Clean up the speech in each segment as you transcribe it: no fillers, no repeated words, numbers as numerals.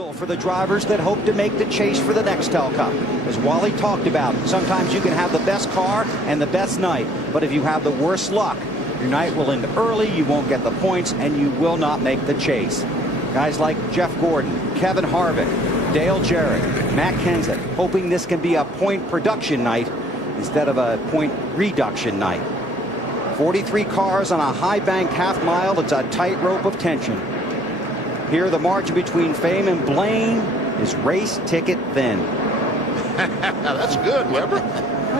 obstacle for the drivers that hope to make the chase for the Nextel Cup. As Wally talked about, sometimes you can have the best car and the best night, but if you have the worst luck, your night will end early, you won't get the points, and you will not make the chase. Guys like Jeff Gordon, Kevin Harvick, Dale Jarrett, Matt Kenseth, hoping this can be a point production night instead of a point reduction night. 43 cars on a high bank half mile. It's a tightrope of tension. Here, the margin between Fame and Blaine is race ticket thin. That's good, Weber.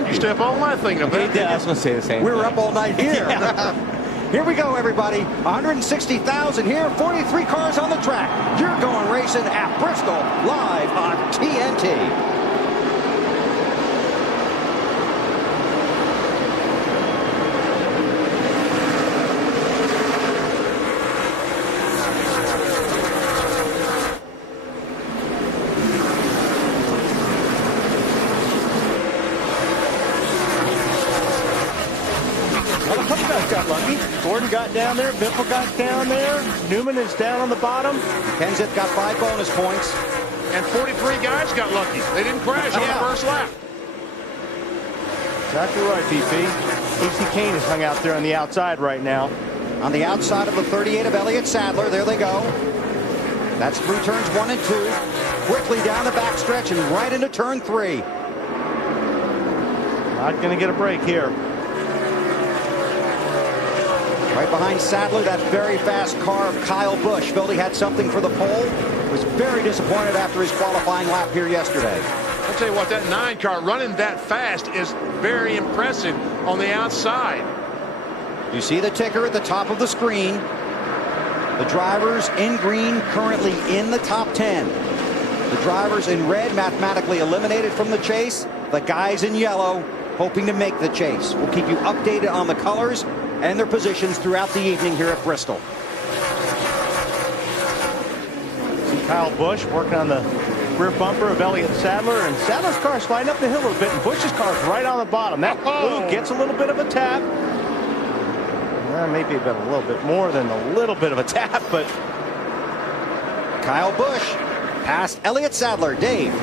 You step all night thinking of that. Yeah, I was going to say the same. We were up all night here. Here we go, everybody. 160,000 here, 43 cars on the track. You're going racing at Bristol, live on TNT. Well, a couple guys got lucky. Gordon got down there. Biffle got down there. Newman is down on the bottom. Kenseth got 5 bonus points. And 43 guys got lucky. They didn't crash on the first lap. Exactly right, BP. Casey Kane is hung out there on the outside right now. On the outside of the 38 of Elliott Sadler. There they go. That's through turns 1 and 2. Quickly down the backstretch and right into turn 3. Not going to get a break here. Right behind Sadler, that very fast car of Kyle Busch. Felt he had something for the pole. Was very disappointed after his qualifying lap here yesterday. I'll tell you what, that 9 car running that fast is very impressive on the outside. You see the ticker at the top of the screen. The drivers in green currently in the top 10. The drivers in red mathematically eliminated from the chase. The guys in yellow hoping to make the chase. We'll keep you updated on the colors and their positions throughout the evening here at Bristol. See Kyle Busch working on the rear bumper of Elliott Sadler, and Sadler's car is sliding up the hill a little bit, and Busch's car is right on the bottom. That gets a little bit of a tap. Maybe a little bit more than a little bit of a tap, but Kyle Busch past Elliott Sadler. Dave.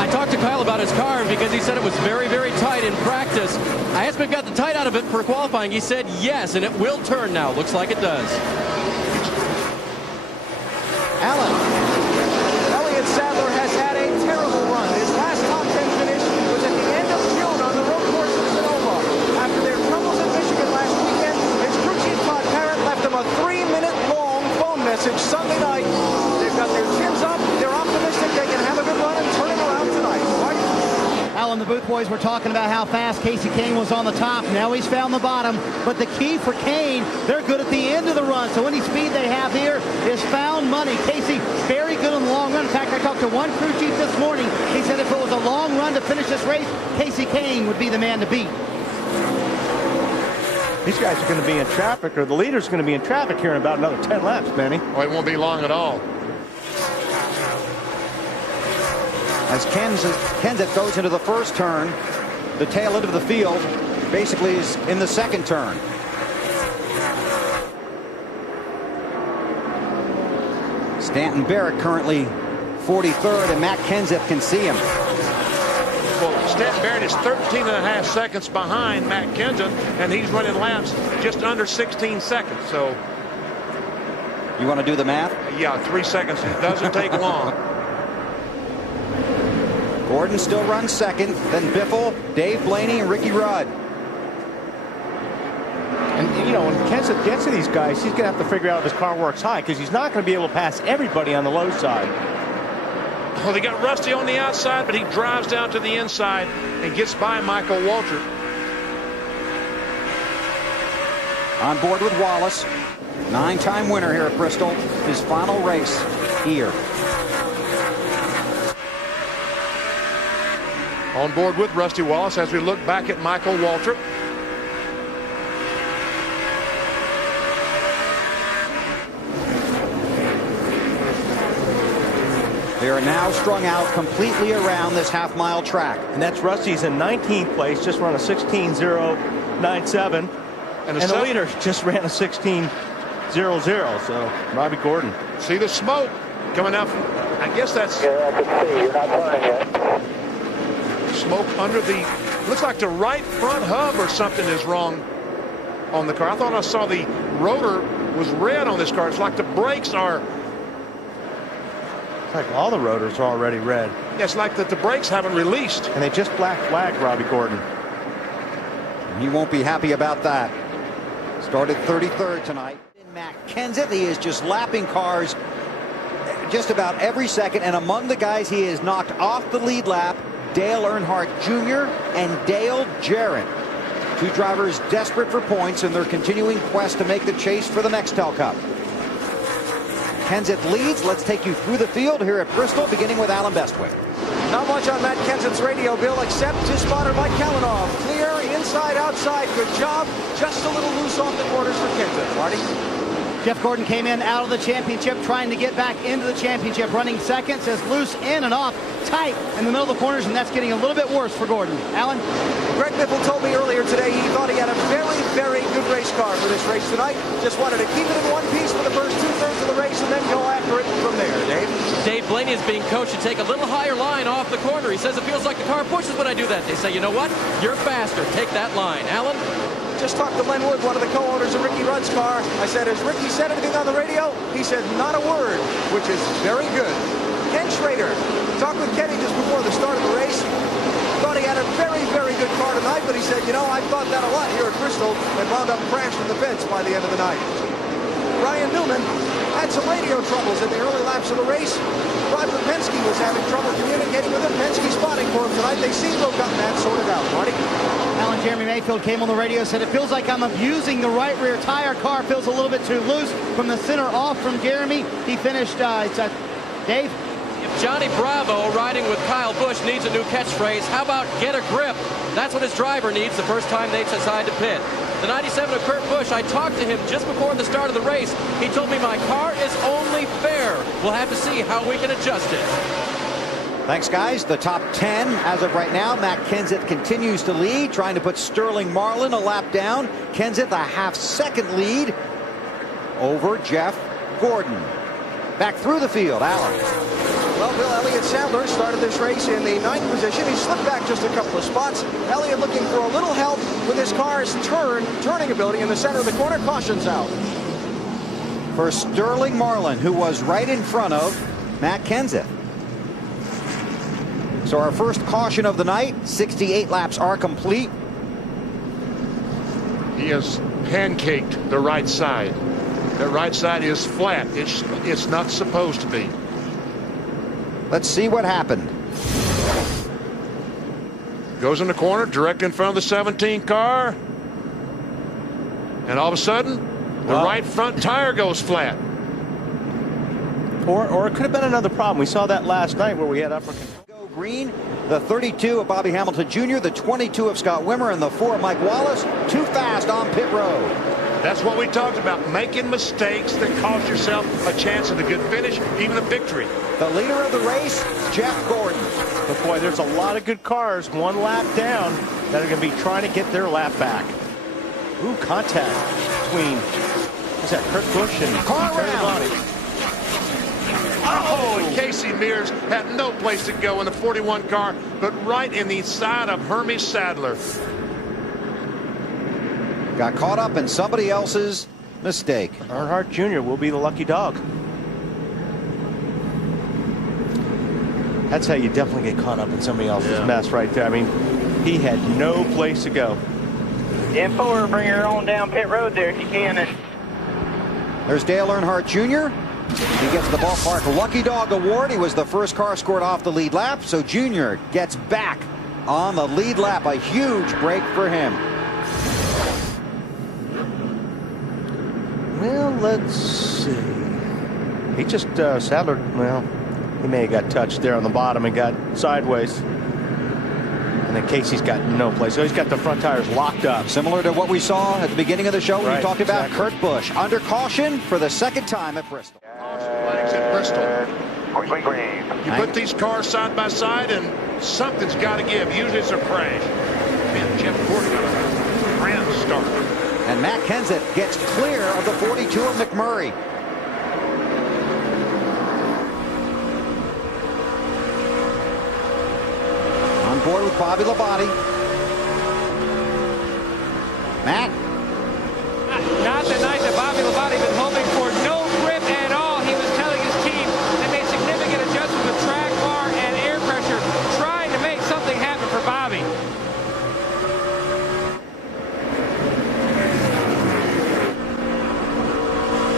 I talked to Kyle about his car because he said it was very, very tight in practice. I asked him if he got the tight out of it for qualifying. He said yes, and it will turn now. Looks like it does. Allen. Elliott Sadler has had a terrible run. His last top 10 finish was at the end of June on the road course of Sonoma. After their troubles in Michigan last weekend, his crew chief Todd Parrott left him a 3-minute-long phone message Sunday night. They've got their chins up. They're optimistic they can have a good run and turn it around tonight. Right? Alan, the booth boys were talking about how fast Casey Kane was on the top. Now he's found the bottom. But the key for Kane, they're good at the end of the run. So any speed they have here is found money. Casey, very good in the long run. In fact, I talked to one crew chief this morning. He said if it was a long run to finish this race, Casey Kane would be the man to beat. these guys are going to be in traffic, or the leader's going to be in traffic here in about another 10 laps, Benny. Well, it won't be long at all. As Kenseth goes into the first turn, the tail end of the field basically is in the second turn. Stanton Barrett currently 43rd, and Matt Kenseth can see him. Well, Stanton Barrett is 13.5 seconds behind Matt Kenseth, and he's running laps just under 16 seconds. So, You want to do the math? yeah, 3 seconds. It doesn't take long. Gordon still runs second, then Biffle, Dave Blaney, and Ricky Rudd. And, you know, when Kenseth gets to these guys, he's going to have to figure out if his car works high, because he's not going to be able to pass everybody on the low side. Well, they got Rusty on the outside, but he drives down to the inside and gets by Michael Waltrip. On board with Wallace, 9-time winner here at Bristol, his final race here. On board with Rusty Wallace as we look back at Michael Waltrip. They are now strung out completely around this half-mile track. And that's Rusty's in 19th place, just run a 16.097. And the leader just ran a 16.00. So Robbie Gordon. See the smoke coming up I guess that's Yeah, I can see. You're not flying yet. smoke under the, looks like the right front hub or something is wrong on the car. I thought I saw the rotor was red on this car. It's like the brakes are, It's like all the rotors are already red. it's like that the brakes haven't released. And they just black flagged Robbie Gordon. He won't be happy about that. Started 33rd tonight. Matt Kenseth, he is just lapping cars just about every second, and among the guys he has knocked off the lead lap, Dale Earnhardt Jr. and Dale Jarrett. Two drivers desperate for points in their continuing quest to make the chase for the Nextel Cup. Kenseth leads. Let's take you through the field here at Bristol, beginning with Alan Bestwick. Not much on Matt Kenseth's radio, Bill, except his spotter Mike Kalinov. Clear, inside, outside. Good job. Just a little loose off the corners for Kenseth. Marty? Jeff Gordon came in out of the championship, trying to get back into the championship, running second, says loose in and off, tight in the middle of the corners, and that's getting a little bit worse for Gordon. Alan? Greg Biffle told me earlier today he thought he had a very, very good race car for this race tonight. Just wanted to keep it in one piece for the first two-thirds of the race and then go after it from there. Dave? Dave Blaney is being coached to take a little higher line off the corner. He says it feels like the car pushes when I do that. They say, you know what? You're faster. Take that line. Alan? Just talked to Len Wood, one of the co-owners of Ricky Rudd's car. I said, has Ricky said anything on the radio? He said, not a word, which is very good. Ken Schrader talked with Kenny just before the start of the race. Thought he had a very, very good car tonight, but he said, you know, I've thought that a lot here at Bristol and wound up crashing the fence by the end of the night. Ryan Newman had some radio troubles in the early laps of the race. Roger Penske was having trouble communicating with him. Penske spotting for him tonight. They seem to have gotten that sorted out. Marty? Alan, Jeremy Mayfield came on the radio, said it feels like I'm abusing the right rear tire. Car feels a little bit too loose from the center off from Jeremy. He finished, Dave? If Johnny Bravo, riding with Kyle Busch, needs a new catchphrase, how about get a grip? That's what his driver needs the first time they decide to pit. The 97 of Kurt Busch, I talked to him just before the start of the race. He told me my car is only fair. We'll have to see how we can adjust it. Thanks, guys. The top 10 as of right now. Matt Kenseth continues to lead, trying to put Sterling Marlin a lap down. Kenseth a half-second lead over Jeff Gordon. Back through the field, Alan. Well, Bill, Elliott Sadler started this race in the 9th position. He slipped back just a couple of spots. Elliott looking for a little help with his car's turning ability in the center of the corner. Caution's out. For Sterling Marlin, who was right in front of Matt Kenseth. So our first caution of the night, 68 laps are complete. He has pancaked the right side. The right side is flat. It's not supposed to be. Let's see what happened. Goes in the corner, direct in front of the 17 car. And all of a sudden, the right front tire goes flat. Or it could have been another problem. We saw that last night where we had upper control. Go Green, the 32 of Bobby Hamilton Jr., the 22 of Scott Wimmer, and the 4 of Mike Wallace. Too fast on pit road. That's what we talked about, making mistakes that cost yourself a chance at a good finish, even a victory. The leader of the race, Jeff Gordon. But boy, there's a lot of good cars one lap down that are going to be trying to get their lap back. Ooh, contact between, what's that, Kurt Busch and Car Terry round. Lonnie. Oh, and Casey Mears had no place to go in the 41 car, but right in the side of Hermie Sadler. Got caught up in somebody else's mistake. Earnhardt Jr. will be the lucky dog. That's how you definitely get caught up in somebody else's mess right there. I mean, he had no place to go. 10-4, bring her on down pit road there if you can. There's Dale Earnhardt Jr. He gets the ballpark Lucky Dog Award. He was the first car scored off the lead lap, so Jr. gets back on the lead lap. A huge break for him. Well, let's see. He just, Sadler, well, he may have got touched there on the bottom and got sideways. And then Casey's got no place. So he's got the front tires locked up. Similar to what we saw at the beginning of the show when we Right, talked about exactly. Kurt Busch. Under caution for the second time at Bristol. Flags at Bristol. Green. You put these cars side by side and something's got to give. Usually it's a crash. Man, Jeff Gordon got a grand start. And Matt Kenseth gets clear of the 42 of McMurray. board with Bobby Labonte. Matt? Not the night that Bobby Labonte been hoping for. No grip at all. He was telling his team they made significant adjustments with track, bar, and air pressure, trying to make something happen for Bobby.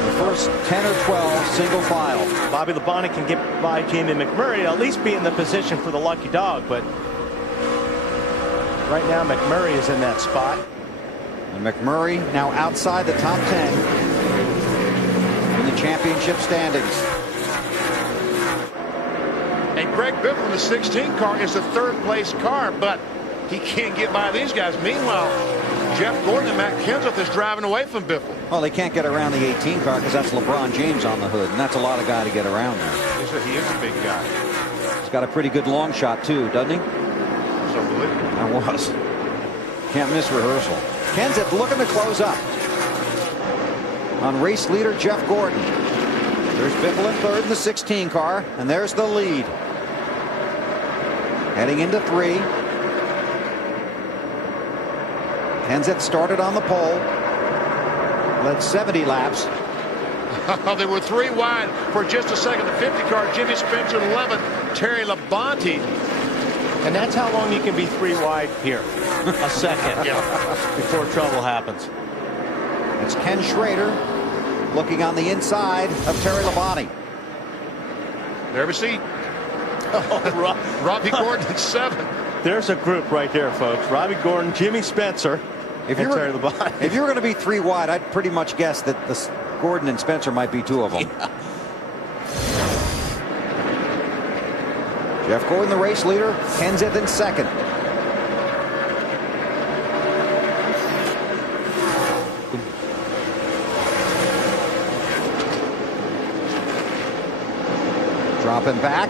The first 10 or 12 single file. Bobby Labonte can get by Jamie McMurray, at least be in the position for the lucky dog, but right now McMurray is in that spot. And McMurray now outside the top 10 in the championship standings. And Greg Biffle in the 16 car is the third place car, but he can't get by these guys. Meanwhile, Jeff Gordon and Matt Kenseth is driving away from Biffle. Well, they can't get around the 18 car because that's LeBron James on the hood, and that's a lot of guy to get around there. He is a big guy. He's got a pretty good long shot too, doesn't he? It's unbelievable. I was. Can't miss rehearsal. Kenseth looking to close up on race leader Jeff Gordon. There's Biffle in third in the 16 car, and there's the lead. Heading into 3. Kenseth started on the pole, led 70 laps. They were 3 wide for just a second. The 50 car, Jimmy Spencer 11, Terry Labonte. And that's how long you can be 3 wide here. A second before trouble happens. It's Ken Schrader looking on the inside of Terry Labonte. There we see Oh, Robbie Gordon at 7. There's a group right there, folks. Robbie Gordon, Jimmy Spencer, and Terry Labonte. If you were going to be 3 wide, I'd pretty much guess that Gordon and Spencer might be 2 of them. Yeah. Jeff Gordon, the race leader, Kenseth in second. Dropping back.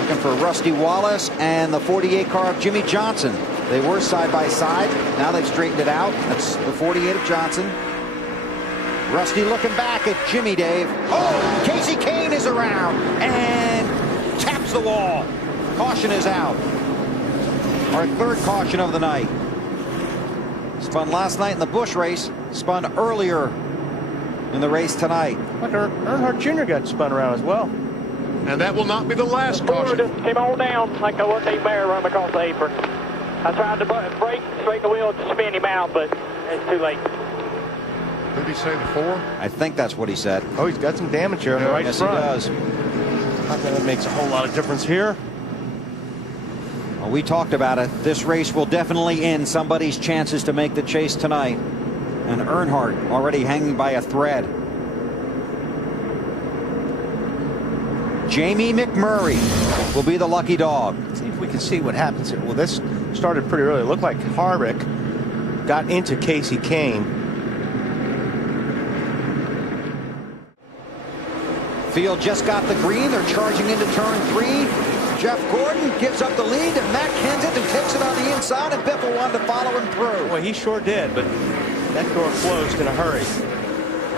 Looking for Rusty Wallace and the 48 car of Jimmy Johnson. They were side by side. Now they've straightened it out. That's the 48 of Johnson. Rusty looking back at Jimmy, Dave. Oh, Casey Kane is around and taps the wall. Caution is out. Our third caution of the night. Spun last night in the Busch race. Spun earlier in the race tonight. Look, Earnhardt Jr. got spun around as well. And that will not be the last Four caution. just came on down like I was a bear running across the apron. I tried to brake, straighten the wheel to spin him out, but it's too late. Did he say the 4? I think that's what he said. Oh, he's got some damage here on the right Yes, front. he does. Not that it makes a whole lot of difference here. Well, we talked about it. This race will definitely end somebody's chances to make the chase tonight. And Earnhardt already hanging by a thread. Jamie McMurray will be the lucky dog. See if we can see what happens here. Well, this started pretty early. It looked like Harvick got into Casey Kane. Field just got the green. They're charging into turn 3. Jeff Gordon gives up the lead to Matt Kenseth, who takes it on the inside, and Biffle wanted to follow him through. Well, he sure did, but that door closed in a hurry.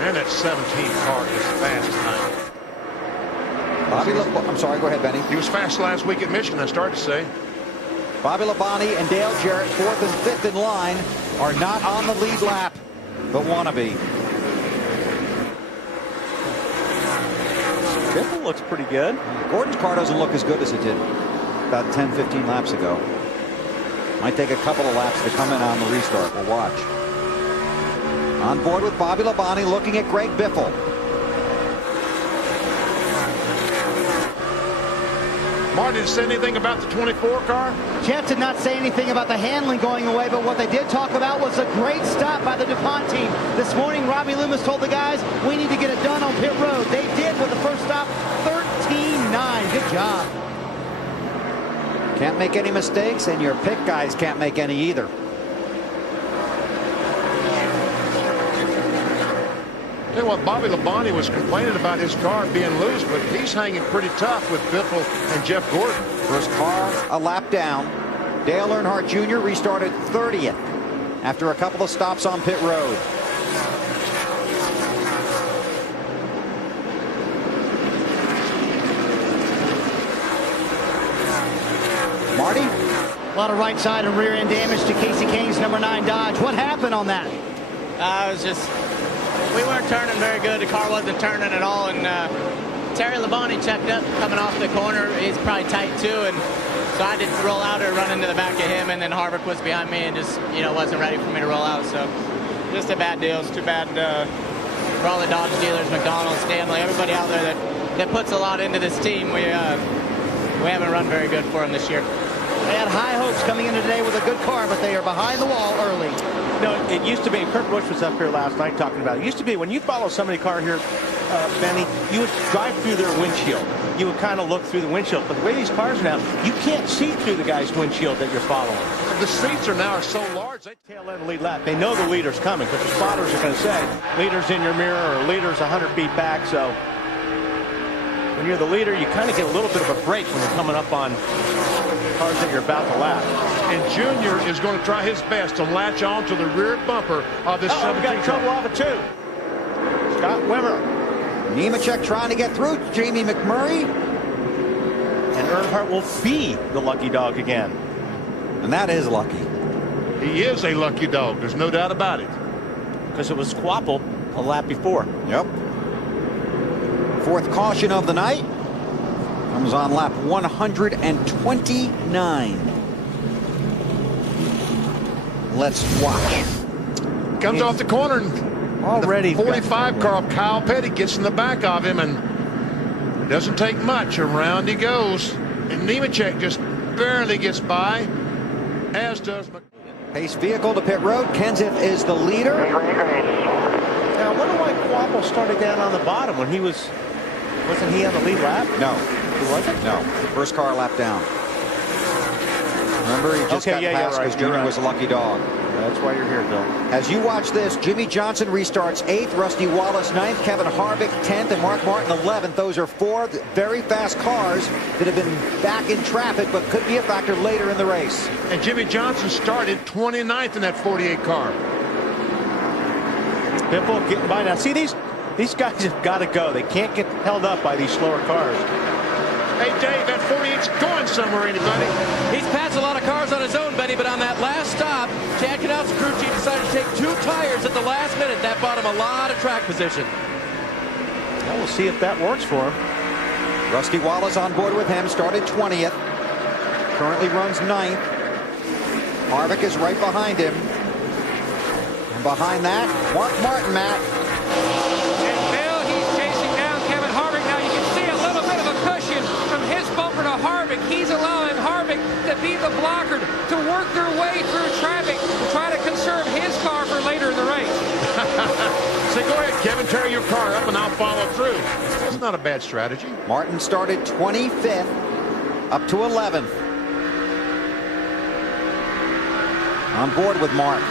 And that 17 car is fast tonight. I'm sorry, go ahead, Benny. He was fast last week at Michigan, I started to say. Bobby Labonte and Dale Jarrett, 4th and 5th in line, are not on the lead lap, but wanna be. Biffle looks pretty good. Gordon's car doesn't look as good as it did about 10, 15 laps ago. Might take a couple of laps to come in on the restart. We'll watch. On board with Bobby Labonte, looking at Greg Biffle. Martin didn't say anything about the 24 car. Jeff did not say anything about the handling going away, but what they did talk about was a great stop by the DuPont team. This morning, Robbie Loomis told the guys, we need to get it done on pit road. They did with the first stop, 13-9. Good job. Can't make any mistakes, and your pit guys can't make any either. Tell you what, Bobby Labonte was complaining about his car being loose, but he's hanging pretty tough with Biffle and Jeff Gordon. First car a lap down. Dale Earnhardt Jr. restarted 30th after a couple of stops on pit road. lot of right side and rear end damage to Casey Kane's number 9 Dodge. What happened on that? It was just, we weren't turning very good. The car wasn't turning at all, and Terry Labonte checked up coming off the corner. He's probably tight too, and so I did roll out or run into the back of him, and then Harvick was behind me and just, wasn't ready for me to roll out. So just a bad deal. It's too bad for all the Dodge dealers, McDonald's, Stanley, everybody out there that puts a lot into this team. We haven't run very good for them this year. They had high hopes coming into today with a good car, but they are behind the wall early. No, it used to be, and Kurt Busch was up here last night talking about it. It used to be when you follow somebody car here, Benny, you would drive through their windshield. You would kind of look through the windshield. But the way these cars are now, you can't see through the guy's windshield that you're following. The streets are now so large. They tail end lead lap. They know the leader's coming because the spotters are going to say, leader's in your mirror or leader's 100 feet back. So when you're the leader, you kind of get a little bit of a break when you're coming up on cars that you're about to lap. And Junior is going to try his best to latch on to the rear bumper of this 17 we got trouble off it too. Scott Wimmer. Nemechek trying to get through Jamie McMurray. And Earnhardt will be the lucky dog again. And that is lucky. He is a lucky dog. There's no doubt about it. Because it was Squapple a lap before. Yep. Fourth caution of the night comes on lap 129. Let's watch. Comes off the corner and already the 45 car, Kyle Petty gets in the back of him, and it doesn't take much. Around he goes, and Nemechek just barely gets by, as does Pace vehicle to pit road. Kenseth is the leader. Now I wonder why Squapple started down on the bottom when he wasn't he on the lead lap? No. He wasn't? No. First car lap down. Remember, he just got past because Junior was a lucky dog. That's why you're here, Bill. As you watch this, Jimmy Johnson restarts 8th, Rusty Wallace 9th, Kevin Harvick 10th, and Mark Martin 11th. Those are 4 very fast cars that have been back in traffic, but could be a factor later in the race. And Jimmy Johnson started 29th in that 48 car. Biffle getting by now. See, these guys have got to go. They can't get held up by these slower cars. Hey, Dave, that 48's going somewhere, anybody? He's passed a lot of cars on his own, Benny, but on that last stop, Chad Knapp's crew chief decided to take 2 tires at the last minute. That bought him a lot of track position. Well, we'll see if that works for him. Rusty Wallace on board with him, started 20th. Currently runs 9th. Harvick is right behind him. And behind that, Mark Martin, Matt. He's allowing Harvick to be the blocker, to work their way through traffic, to try to conserve his car for later in the race. So go ahead, Kevin, tear your car up and I'll follow through. That's not a bad strategy. Martin started 25th up to 11th. On board with Mark.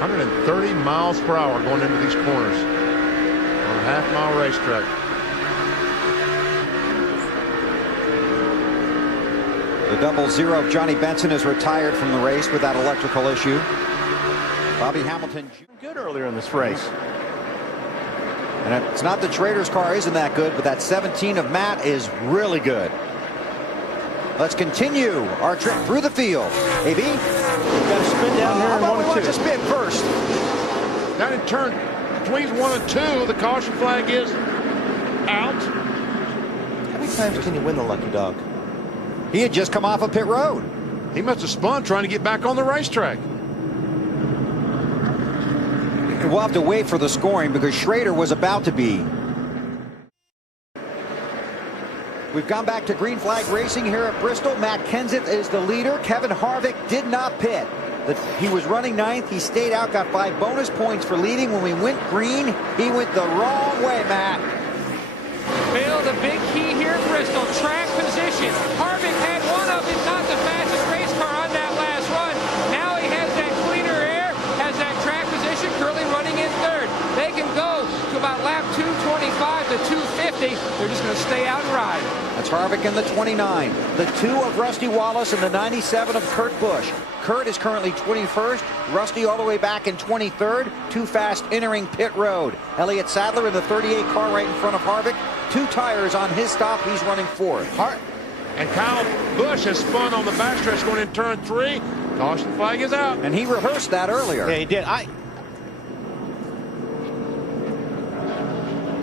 130 miles per hour going into these corners on a half-mile racetrack. The 00 of Johnny Benson is retired from the race with that electrical issue. Bobby Hamilton good earlier in this race. And it's not the Trader's car isn't that good, but that 17 of Matt is really good. Let's continue our trip through the field. AB? We've got to spin down here in 1 and 2. Let's spin first. Down in turn between 1 and 2, the caution flag is out. How many times can you win the lucky dog? He had just come off of pit road. He must have spun trying to get back on the racetrack. We'll have to wait for the scoring because Schrader was about to be. We've gone back to green flag racing here at Bristol. Matt Kenseth is the leader. Kevin Harvick did not pit. He was running 9th. He stayed out, got 5 bonus points for leading. When we went green, he went the wrong way, Matt. Bill, the big key here at Bristol, track position. Harvick had one of, if not the fastest race car on that last run. Now he has that cleaner air, has that track position, currently running in 3rd. They can go to about lap 225 to 250. They're just going to stay out and ride. That's Harvick in the 29. The 2 of Rusty Wallace and the 97 of Kurt Busch. Kurt is currently 21st. Rusty all the way back in 23rd. Too fast entering pit road. Elliott Sadler in the 38 car right in front of Harvick. 2 tires on his stop. He's running 4th. And Kyle Busch has spun on the backstretch going in turn 3. Caution flag is out. And he rehearsed that earlier. Yeah, he did.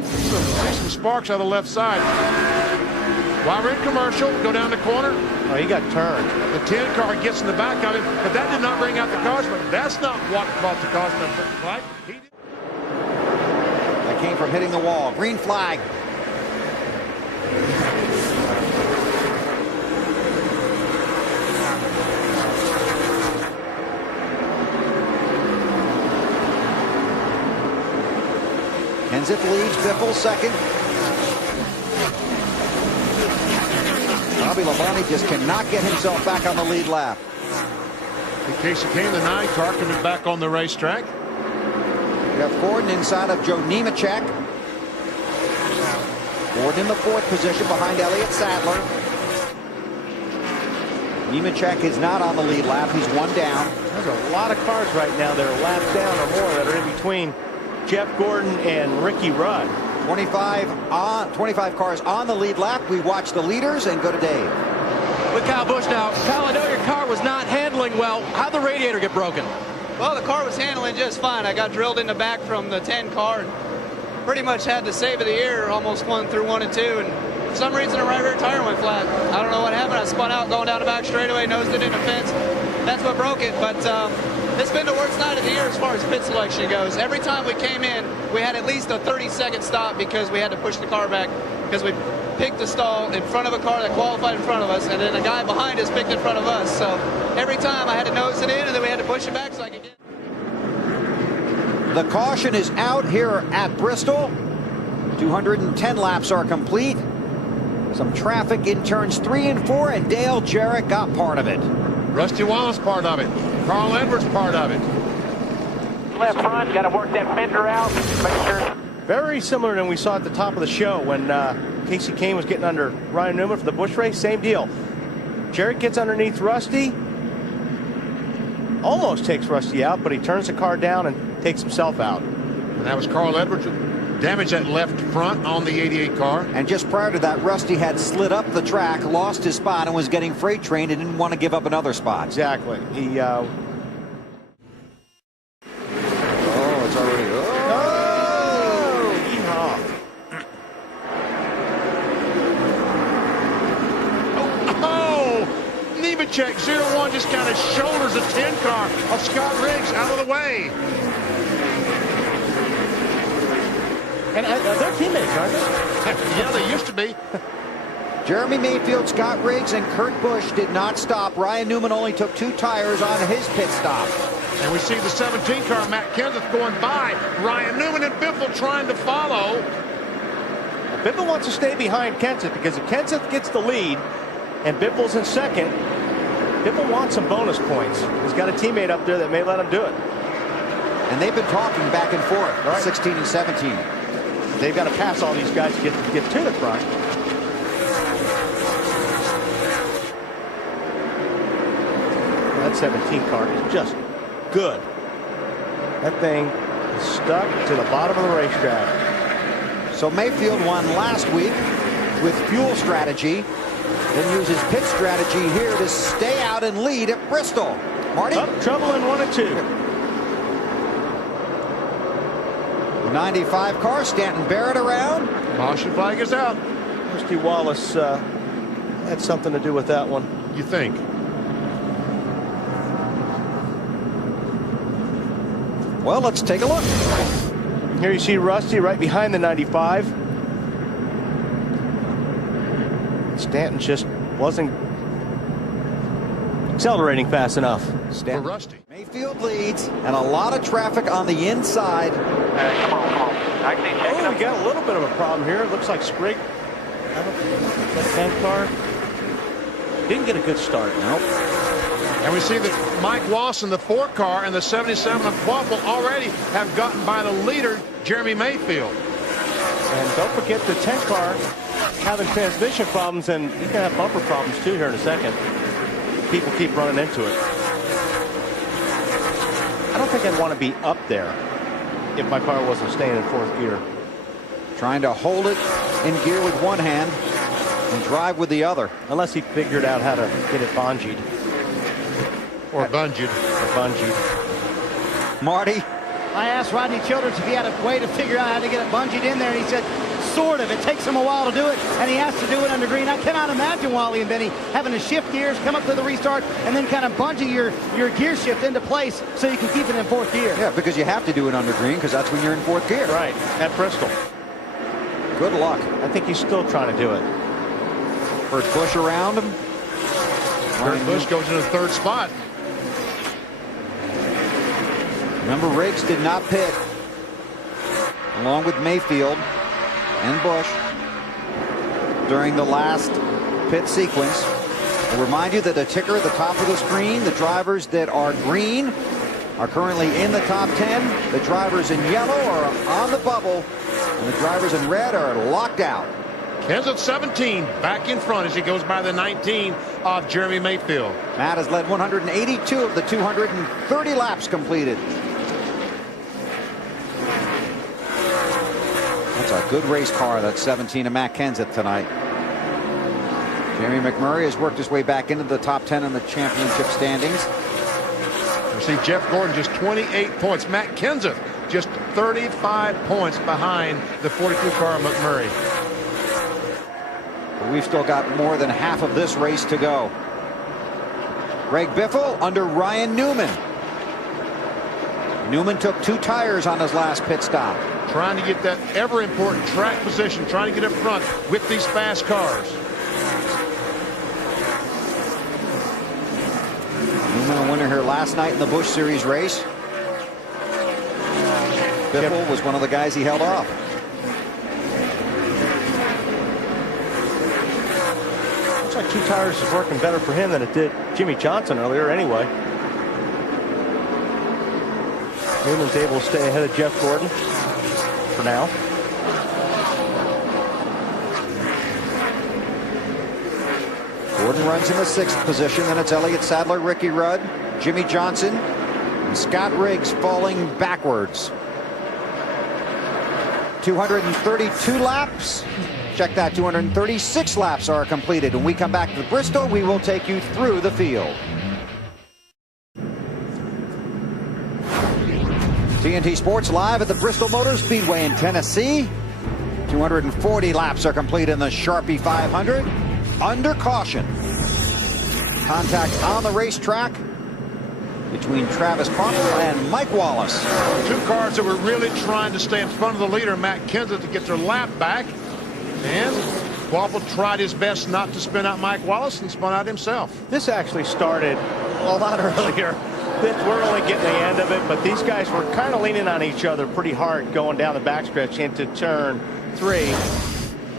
See some sparks on the left side. While we're in commercial, go down the corner. Oh, he got turned. The 10 car gets in the back of him, but that did not bring out the caution. That's not what brought the caution flag. That came from hitting the wall. Green flag. Kenseth leads, Biffle second. Bobby Labonte just cannot get himself back on the lead lap. In case it came, the 9 car coming back on the racetrack. We have Gordon inside of Joe Nemechek. Gordon in the 4th position behind Elliott Sadler. Nemechek is not on the lead lap. He's 1 down. There's a lot of cars right now that are lapped down or more that are in between Jeff Gordon and Ricky Rudd. 25 cars on the lead lap. We watch the leaders and go to Dave. With Kyle Busch now. Kyle, I know your car was not handling well. How'd the radiator get broken? Well, the car was handling just fine. I got drilled in the back from the 10 car and pretty much had the save of the year, almost won through 1 and 2. And for some reason, the right rear tire went flat. I don't know what happened. I spun out going down the back straightaway, nosed it in the fence. That's what broke it. But it's been the worst night of the year as far as pit selection goes. Every time we came in, we had at least a 30-second stop because we had to push the car back because we picked a stall in front of a car that qualified in front of us, and then a guy behind us picked in front of us. So every time I had to nose it in, and then we had to push it back so I could get. The caution is out here at Bristol. 210 laps are complete. Some traffic in turns 3 and 4, and Dale Jarrett got part of it. Rusty Wallace part of it. Carl Edwards part of it. Left front, got to work that fender out. Make sure. Very similar than we saw at the top of the show when Casey Kane was getting under Ryan Newman for the Busch race. Same deal. Jarrett gets underneath Rusty. Almost takes Rusty out, but he turns the car down and takes himself out. And that was Carl Edwards who damaged that left front on the 88 car. And just prior to that, Rusty had slid up the track, lost his spot, and was getting freight trained and didn't want to give up another spot. Exactly. He it's already. Nemechek 0-1 just kind of shoulders the 10 car of Scott Riggs out of the way. And they're teammates, aren't they? Yeah, they used to be. Jeremy Mayfield, Scott Riggs, and Kurt Busch did not stop. Ryan Newman only took 2 tires on his pit stop. And we see the 17 car, Matt Kenseth, going by Ryan Newman, and Biffle trying to follow. Biffle wants to stay behind Kenseth because if Kenseth gets the lead and Biffle's in second, Biffle wants some bonus points. He's got a teammate up there that may let him do it. And they've been talking back and forth, right. 16 and 17. They've got to pass all these guys to get to the front. That 17 car is just good. That thing is stuck to the bottom of the racetrack. So Mayfield won last week with fuel strategy, then uses pit strategy here to stay out and lead at Bristol. Marty? Trouble in 1 and 2. The 95 car, Stanton Barrett around. Caution flag is out. Rusty Wallace had something to do with that one. You think? Well, let's take a look. Here you see Rusty right behind the 95. Stanton just wasn't accelerating fast enough. Stanton. For Rusty. Mayfield leads, and a lot of traffic on the inside. Come on. I can check Oh, we got a little bit of a problem here. It looks like Scrape, that 10 car, didn't get a good start. Nope. And we see that Mike Wallace in the 4 car and the 77 of Quaffle already have gotten by the leader, Jeremy Mayfield. And don't forget the 10 car having transmission problems, and he's going to have bumper problems too here in a second. People keep running into it. I don't think I'd want to be up there if my car wasn't staying in 4th gear. Trying to hold it in gear with one hand. and drive with the other. Unless he figured out how to get it bungeed. Or bungeed. Marty? I asked Rodney Childers if he had a way to figure out how to get it bungeed in there, and he said, sort of. It takes him a while to do it, and he has to do it under green. I cannot imagine Wally and Benny having to shift gears, come up to the restart, and then kind of bungee your gear shift into place so you can keep it in fourth gear. Yeah, because you have to do it under green because that's when you're in fourth gear. Right, at Bristol. Good luck. I think he's still trying to do it. Kurt Busch around him. Kurt Busch goes into the third spot. Remember, Riggs did not pit, along with Mayfield and Busch during the last pit sequence. I'll remind you that the ticker at the top of the screen, the drivers that are green are currently in the top 10. The drivers in yellow are on the bubble, and the drivers in red are locked out. Kenseth 17 back in front as he goes by the 19 of Jeremy Mayfield. Matt has led 182 of the 230 laps completed. That's a good race car, that 17 of Matt Kenseth tonight. Jamie McMurray has worked his way back into the top 10 in the championship standings. You see Jeff Gordon just 28 points. Matt Kenseth just 35 points behind the 42 car McMurray. But we've still got more than half of this race to go. Greg Biffle under Ryan Newman. Newman took 2 tires on his last pit stop. Trying to get that ever important track position, trying to get up front with these fast cars. Newman a winner here last night in the Busch Series race. Biffle was one of the guys he held off. Looks like 2 tires is working better for him than it did Jimmy Johnson earlier anyway. Newman's able to stay ahead of Jeff Gordon for now. Gordon runs in the 6th position. Then it's Elliott Sadler, Ricky Rudd, Jimmy Johnson, and Scott Riggs falling backwards. 232 laps. Check that, 236 laps are completed. When we come back to Bristol, we will take you through the field. TNT Sports live at the Bristol Motor Speedway in Tennessee. 240 laps are complete in the Sharpie 500. Under caution. Contact on the racetrack between Travis Parker and Mike Wallace. 2 cars that were really trying to stay in front of the leader, Matt Kenseth, to get their lap back. And Waffle tried his best not to spin out Mike Wallace and spun out himself. This actually started a lot earlier. We're only getting the end of it, but these guys were kind of leaning on each other pretty hard going down the backstretch into turn 3.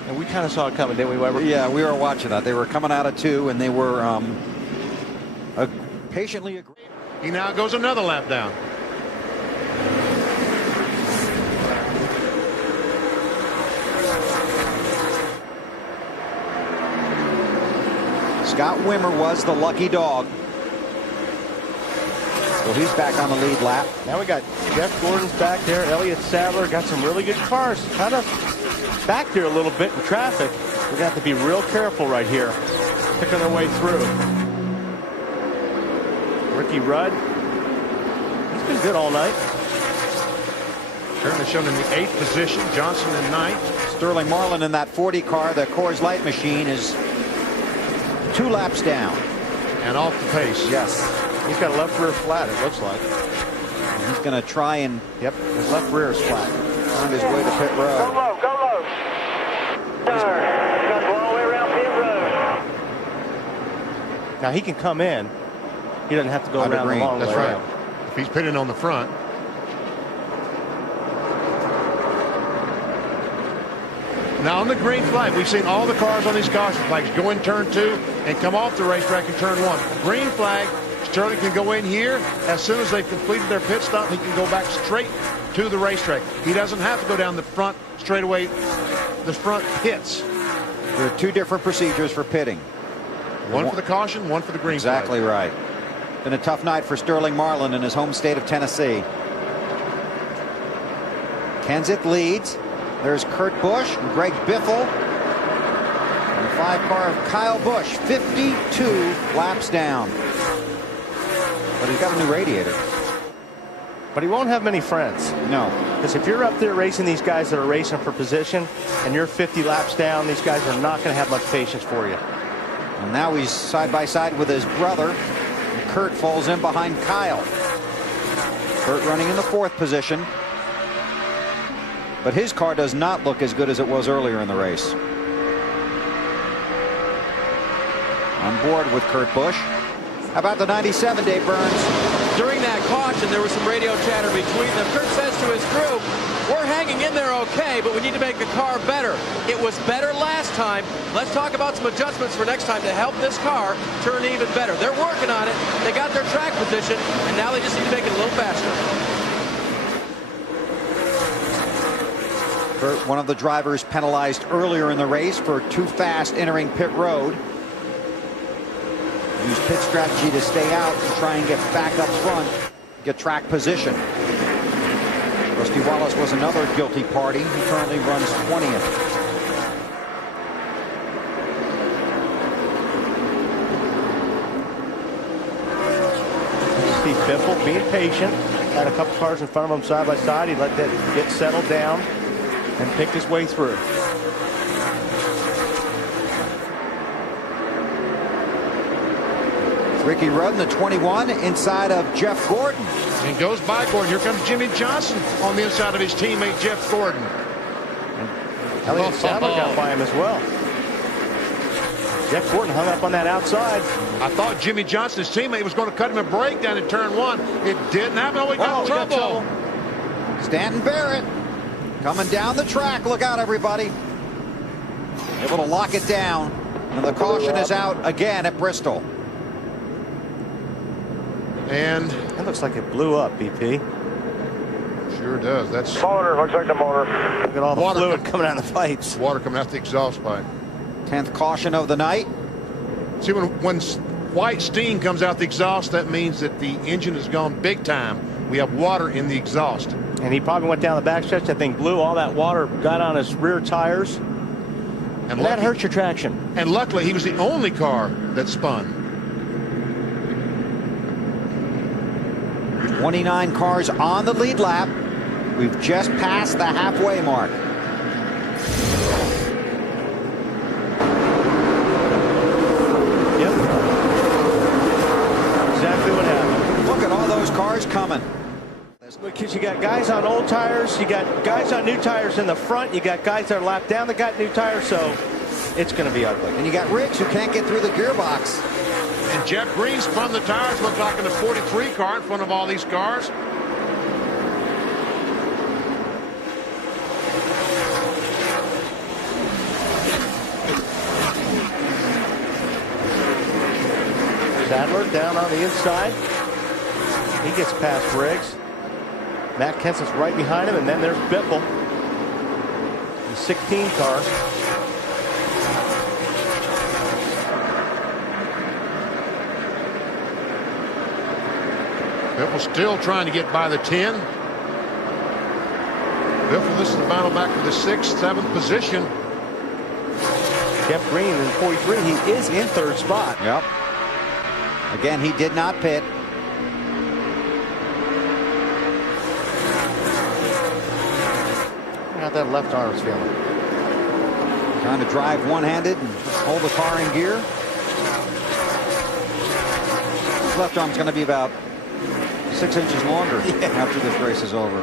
And we kind of saw it coming, didn't we, Weber? Yeah, we were watching that. They were coming out of 2, and they were patiently agreeing. He now goes another lap down. Scott Wimmer was the lucky dog. So he's back on the lead lap. Now we got Jeff Gordon's back there. Elliott Sadler got some really good cars. Kind of back there a little bit in traffic. We're going to have to be real careful right here. Picking their way through. Ricky Rudd. He's been good all night. Currently shown in the 8th position. Johnson in 9th. Sterling Marlin in that 40 car, the Coors Light machine, is 2 laps down. And off the pace. Yes. He's got a left rear flat, it looks like. He's going to try and... Yep, his left rear is flat. On his way to pit road. Go low, go low. Got to go all the way around pit road. Now he can come in. He doesn't have to go Under around green. the long That's way right. around. If he's pitting on the front. Now on the green flag, we've seen all the cars on these caution flags go in turn 2 and come off the racetrack in turn 1. Green flag, Sterling can go in here. As soon as they've completed their pit stop, he can go back straight to the racetrack. He doesn't have to go down the front straightaway, the front pits. There are 2 different procedures for pitting. One for the caution, one for the green Exactly flag. right. Been a tough night for Sterling Marlin in his home state of Tennessee. Kenseth leads. There's Kurt Busch and Greg Biffle. And the car of Kyle Busch, 52 laps down. But he's got a new radiator. But he won't have many friends. No. Because if you're up there racing these guys that are racing for position and you're 50 laps down, these guys are not going to have much patience for you. And now he's side by side with his brother. And Kurt falls in behind Kyle. Kurt running in the 4th position. But his car does not look as good as it was earlier in the race. On board with Kurt Busch. How about the 97, Dave Burns? During that caution, there was some radio chatter between them. Kurt says to his crew, we're hanging in there okay, but we need to make the car better. It was better last time. Let's talk about some adjustments for next time to help this car turn even better. They're working on it. They got their track position, and now they just need to make it a little faster. Kurt, one of the drivers penalized earlier in the race for too fast entering pit road. Use pit strategy to stay out and try and get back up front, get track position. Rusty Wallace was another guilty party. He currently runs 20th. Steve Biffle being patient. Had a couple cars in front of him side by side. He let that get settled down and picked his way through. Ricky Rudd in the 21 inside of Jeff Gordon. And goes by Gordon. Here comes Jimmy Johnson on the inside of his teammate Jeff Gordon. And Elliott Sadler got by him as well. Jeff Gordon hung up on that outside. I thought Jimmy Johnson's teammate was going to cut him a break down in turn 1. It didn't happen. Oh, we got trouble. Stanton Barrett coming down the track. Look out, everybody. Able to lock it down. And the caution is out again at Bristol. And it looks like it blew up, BP. Sure does. That's motor. Looks like the motor. Look at all the fluid coming out of the pipes. Water coming out the exhaust pipe. 10th caution of the night. See, when white steam comes out the exhaust, that means that the engine has gone big time. We have water in the exhaust. And he probably went down the backstretch. That thing blew. All that water got on his rear tires. And that hurts your traction. And luckily, he was the only car that spun. 29 cars on the lead lap. We've just passed the halfway mark. Yep. Exactly what happened. Look at all those cars coming. Because you got guys on old tires, you got guys on new tires in the front, you got guys that are lapped down that got new tires, so it's going to be ugly. And you got Riggs who can't get through the gearbox. And Jeff Green spun the tires. We're talking the 43 car in front of all these cars. Sadler down on the inside. He gets past Riggs. Matt Kenseth's right behind him, and then there's Biffle, the 16 car. Biffle still trying to get by the 10. Biffle, this is the battle back for the 6th, 7th position. Jeff Green in 43. He is in 3rd spot. Yep. Again, he did not pit. How that left arm is feeling. Trying to drive one-handed and hold the car in gear. His left arm's going to be about 6 inches longer after this race is over.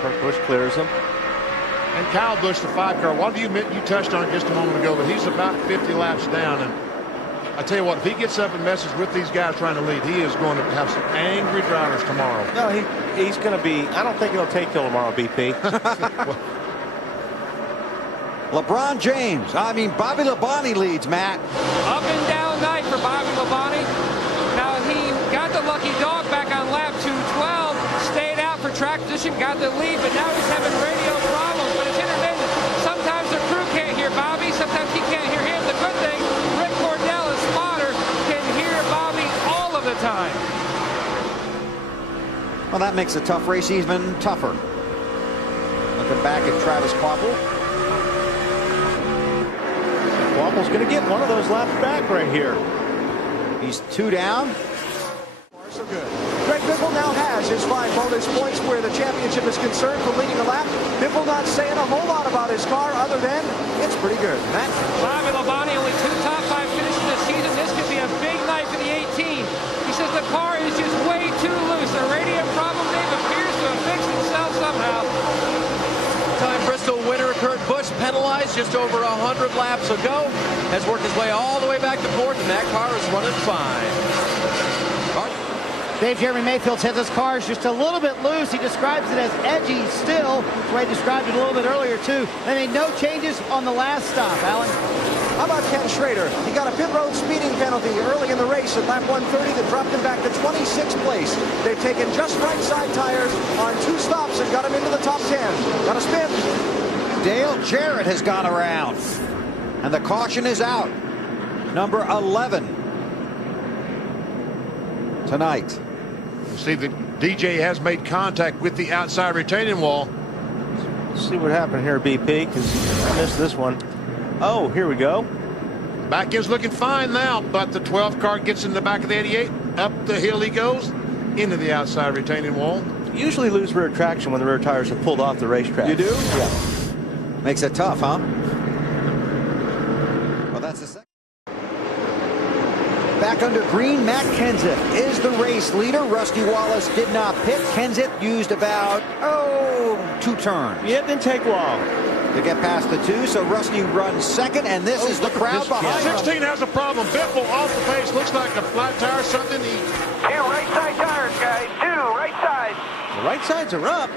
Kurt Busch clears him. And Kyle Busch, the 5 car. What do you admit? You touched on it just a moment ago, but he's about 50 laps down. And I tell you what, if he gets up and messes with these guys trying to lead, he is going to have some angry drivers tomorrow. No, he's going to be. I don't think it'll take till tomorrow, BP. LeBron James. Bobby Labonte leads, Matt. Up and down night for Bobby Labonte. Now he got the lucky dog back on lap 212, stayed out for track position, got the lead, but now he's having radio problems, but it's intermittent. Sometimes the crew can't hear Bobby, sometimes he can't hear him. The good thing, Rick Cordell, his spotter, can hear Bobby all of the time. Well, that makes a tough race even tougher. Looking back at Travis Kvapil. Kvapil's going to get one of those laps back right here. He's 2 down. So good. Greg Biffle now has his 5 bonus points where the championship is concerned for leading the lap. Biffle not saying a whole lot about his car other than it's pretty good. Matt? Bobby Labonte, only 2 top 5 finishes this season. This could be a big night for the 18. He says the car is just way too loose. The radiant problem, Dave, appears to have fixed itself somehow. Time Bristol winner Kurt Busch penalized just over 100 laps ago. Has worked his way all the way back to 4th, and that car is running fine. Dave, Jeremy Mayfield says his car is just a little bit loose. He describes it as edgy still. That's the way he described it a little bit earlier, too. They made no changes on the last stop, Alan. How about Ken Schrader? He got a pit road speeding penalty early in the race at lap 130 that dropped him back to 26th place. They've taken just right side tires on 2 stops and got him into the top 10. Got a spin. Dale Jarrett has gone around. And the caution is out. Number 11 tonight. See that DJ has made contact with the outside retaining wall. Let's see what happened here, BP, because I missed this one. Oh, here we go. Back end's looking fine now, but the 12th car gets in the back of the 88. Up the hill he goes into the outside retaining wall. Usually lose rear traction when the rear tires are pulled off the racetrack. You do? Yeah. Makes it tough, huh? Well, that's the second. Back under green, Matt Kenseth is the race leader. Rusty Wallace did not pit. Kenseth used about, 2 turns. Yeah, it didn't take long to get past the 2, so Rusty runs second, and this is the crowd behind him. 16 has a problem. Biffle off the pace. Looks like a flat tire, something. 2 right side tires, guys. 2 right sides. The right sides are up.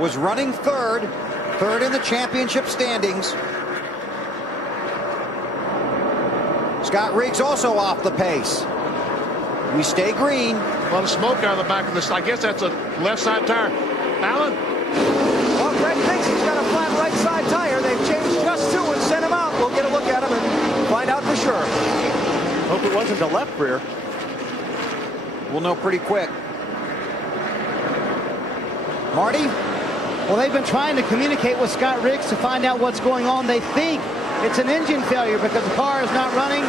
Was running third in the championship standings. Scott Riggs also off the pace. We stay green. A lot of smoke out of the back of this. I guess that's a left side tire. Alan? Well, Greg thinks he's got a flat right side tire. They've changed just 2 and sent him out. We'll get a look at him and find out for sure. Hope it wasn't the left rear. We'll know pretty quick. Marty? Well, they've been trying to communicate with Scott Riggs to find out what's going on. They think it's an engine failure because the car is not running.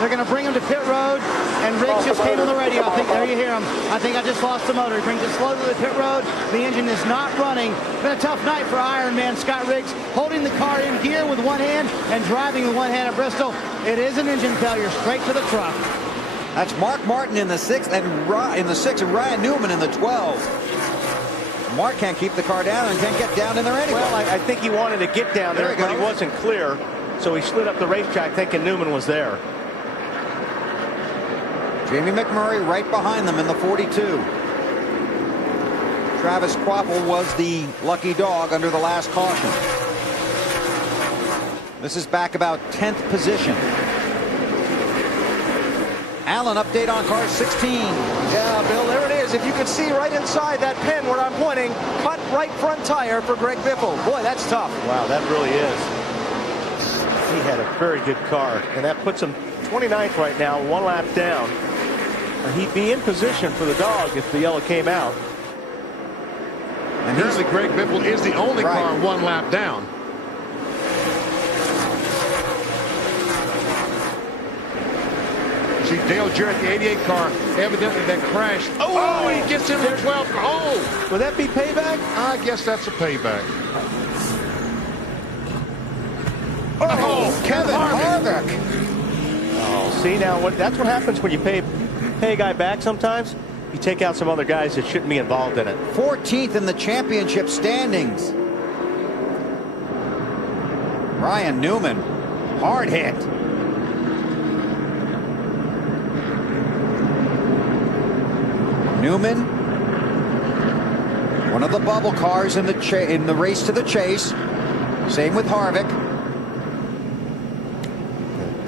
They're going to bring him to pit road, and Riggs just came on the radio. I think there you hear him. I think I just lost the motor. He brings it slow to the pit road. The engine is not running. It's been a tough night for Ironman Scott Riggs, holding the car in gear with one hand and driving with one hand at Bristol. It is an engine failure, straight to the truck. That's Mark Martin in the 6th, and in the 6th, and Ryan Newman in the 12th. Mark can't keep the car down and can't get down in there anyway. Well, I think he wanted to get down there, but he wasn't clear. So he slid up the racetrack thinking Newman was there. Jamie McMurray right behind them in the 42. Travis Kvapil was the lucky dog under the last caution. This is back about 10th position. Alan, update on car 16. Yeah, Bill, there it is. If you could see right inside that pen where I'm pointing, cut right front tire for Greg Biffle. Boy, that's tough. Wow, that really is. He had a very good car, and that puts him 29th right now, 1 lap down. He'd be in position for the dog if the yellow came out. And apparently Greg Biffle is the only car 1 lap down. See Dale Jarrett, the 88 car, evidently that crashed. Oh, he gets in the 12th. Oh! Would that be payback? I guess that's a payback. Oh, Kevin Harvick. Oh, see now, that's what happens when you pay a guy back sometimes. You take out some other guys that shouldn't be involved in it. 14th in the championship standings. Ryan Newman, hard hit. Newman, one of the bubble cars in the race to the chase. Same with Harvick.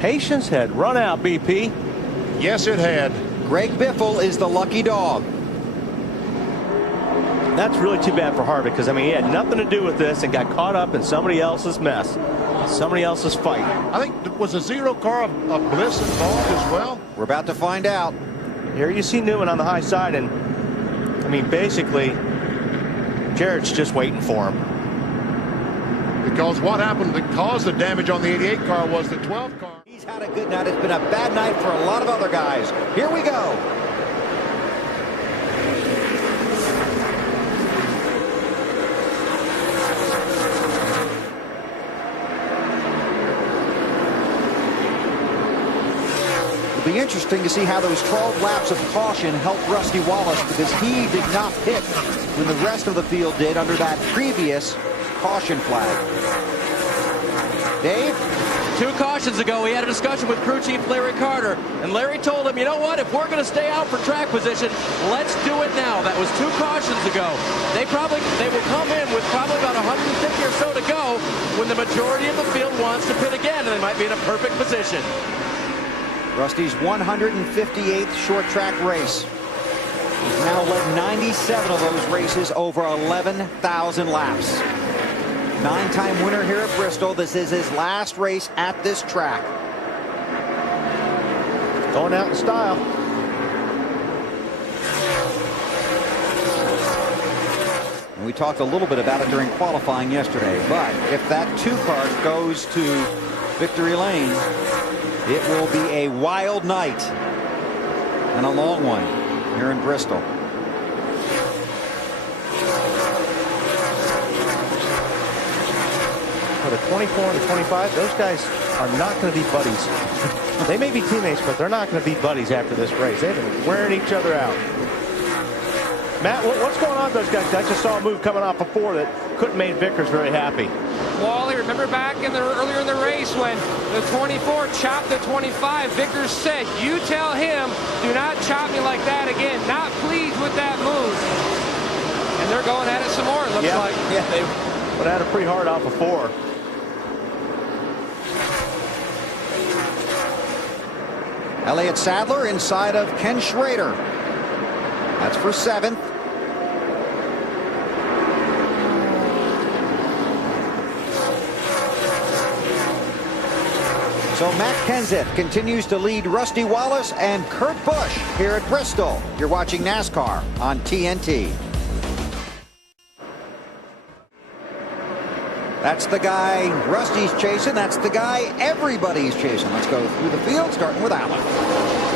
Patience had run out, BP. Yes, it had. Greg Biffle is the lucky dog. That's really too bad for Harvick because, I mean, he had nothing to do with this and got caught up in somebody else's mess, somebody else's fight. I think, was a 0 car of Bliss involved as well? We're about to find out. Here you see Newman on the high side, and, I mean, basically, Jarrett's just waiting for him. because what happened that caused the damage on the 88 car was the 12 car. He's had a good night. It's been a bad night for a lot of other guys. Here we go. It'll be interesting to see how those 12 laps of caution helped Rusty Wallace, because he did not pit when the rest of the field did under that previous caution flag. Dave? 2 cautions ago, he had a discussion with crew chief Larry Carter, and Larry told him, you know what, if we're going to stay out for track position, let's do it now. That was 2 cautions ago. They will come in with probably about 150 or so to go when the majority of the field wants to pit again, and they might be in a perfect position. Rusty's 158th short track race. He's now led 97 of those races over 11,000 laps. 9-time winner here at Bristol. This is his last race at this track. Going out in style. And we talked a little bit about it during qualifying yesterday, but if that 2 car goes to victory lane, it will be a wild night and a long one here in Bristol. For the 24 and the 25, those guys are not going to be buddies. They may be teammates, but they're not going to be buddies after this race. They've been wearing each other out. Matt, what's going on with those guys? I just saw a move coming off a 4 that couldn't make Vickers very happy. Wally, remember back earlier in the race when the 24 chopped the 25, Vickers said, you tell him, do not chop me like that again. Not pleased with that move. And they're going at it some more, it looks like. Yeah, they went at it pretty hard off a 4. Elliott Sadler inside of Ken Schrader. That's for 7th. So Matt Kenseth continues to lead Rusty Wallace and Kurt Busch here at Bristol. You're watching NASCAR on TNT. That's the guy Rusty's chasing. That's the guy everybody's chasing. Let's go through the field, starting with Allen.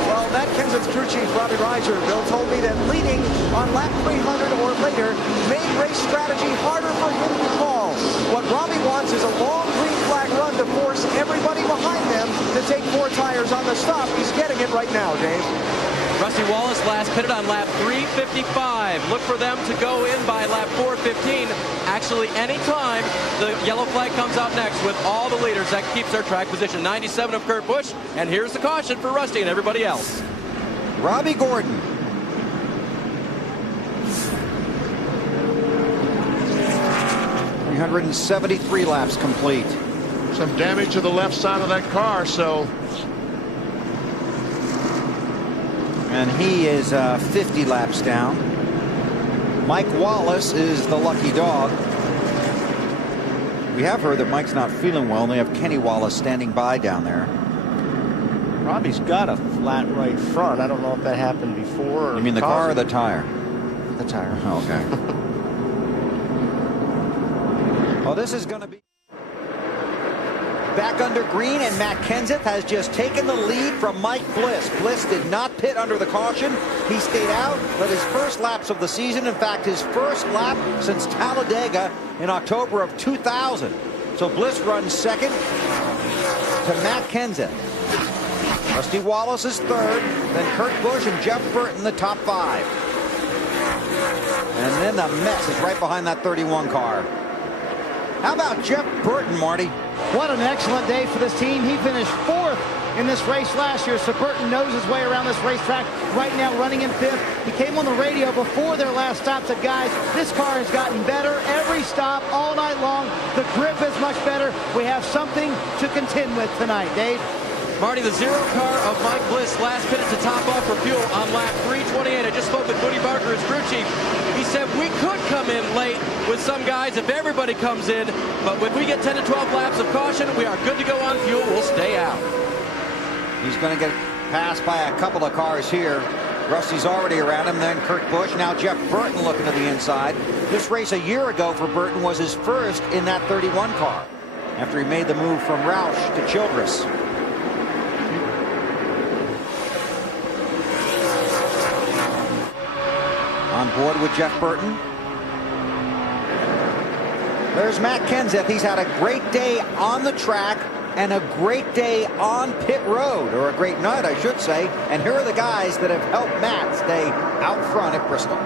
Well, Matt Kenseth's crew chief, Robbie Reiser, Bill told me that leading on lap 300 or later made race strategy harder for him to call. What Robbie wants is a long green flag run to force everybody behind them to take 4 tires on the stop. He's getting it right now, Dave. Rusty Wallace last pitted on lap 355. Look for them to go in by lap 415. Actually, anytime the yellow flag comes out next with all the leaders, that keeps their track position. 97 of Kurt Busch, and here's the caution for Rusty and everybody else. Robbie Gordon. .373 laps complete. Some damage to the left side of that car, so. And he is 50 laps down. Mike Wallace is the lucky dog. We have heard that Mike's not feeling well, and they have Kenny Wallace standing by down there. Robbie's got a flat right front. I don't know if that happened before. You mean the car or the tire? The tire. Oh, okay. Well, this is going to be back under green, and Matt Kenseth has just taken the lead from Mike Bliss. Bliss did not pit under the caution. He stayed out, led his first laps of the season. In fact, his first lap since Talladega in October of 2000. So Bliss runs second to Matt Kenseth. Rusty Wallace is third, then Kurt Busch and Jeff Burton the top 5. And then the mess is right behind that 31 car. How about Jeff Burton, Marty? What an excellent day for this team. He finished 4th in this race last year, so Burton knows his way around this racetrack right now, running in 5th. He came on the radio before their last stop, said, guys, this car has gotten better every stop all night long. The grip is much better. We have something to contend with tonight. Dave? Marty, the 0 car of Mike Bliss last pitted to top off for fuel on lap 328. I just spoke with Woody Barker, his crew chief. He said we could come in late with some guys if everybody comes in, but if we get 10 to 12 laps of caution, we are good to go on fuel. We'll stay out. He's going to get passed by a couple of cars here. Rusty's already around him, then Kurt Busch. Now Jeff Burton looking to the inside. This race a year ago for Burton was his first in that 31 car after he made the move from Roush to Childress. On board with Jeff Burton. There's Matt Kenseth. He's had a great day on the track and a great day on pit road, or a great night, I should say. And here are the guys that have helped Matt stay out front at Bristol.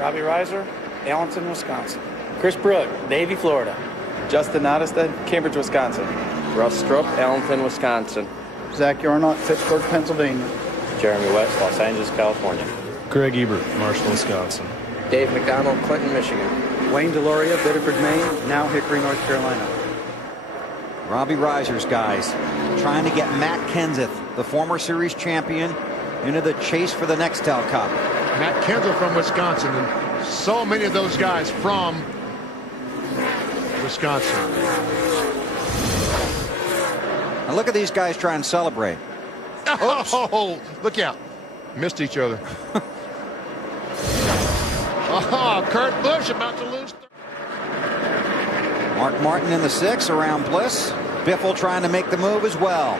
Robbie Reiser, Allenton, Wisconsin. Chris Brook, Davie, Florida. Justin Nottestad, Cambridge, Wisconsin. Russ Strupp, Allenton, Wisconsin. Zach Yarnott, Pittsburgh, Pennsylvania. Jeremy West, Los Angeles, California. Greg Ebert, Marshall, Wisconsin. Dave McDonald, Clinton, Michigan. Wayne Deloria, Biddeford, Maine, now Hickory, North Carolina. Robbie Reiser's guys trying to get Matt Kenseth, the former series champion, into the chase for the Nextel Cup. Matt Kenseth from Wisconsin, and so many of those guys from Wisconsin. And look at these guys try and celebrate. Oh, look out. Missed each other. Oh, Kurt Busch about to lose. Mark Martin in the 6 around Bliss. Biffle trying to make the move as well.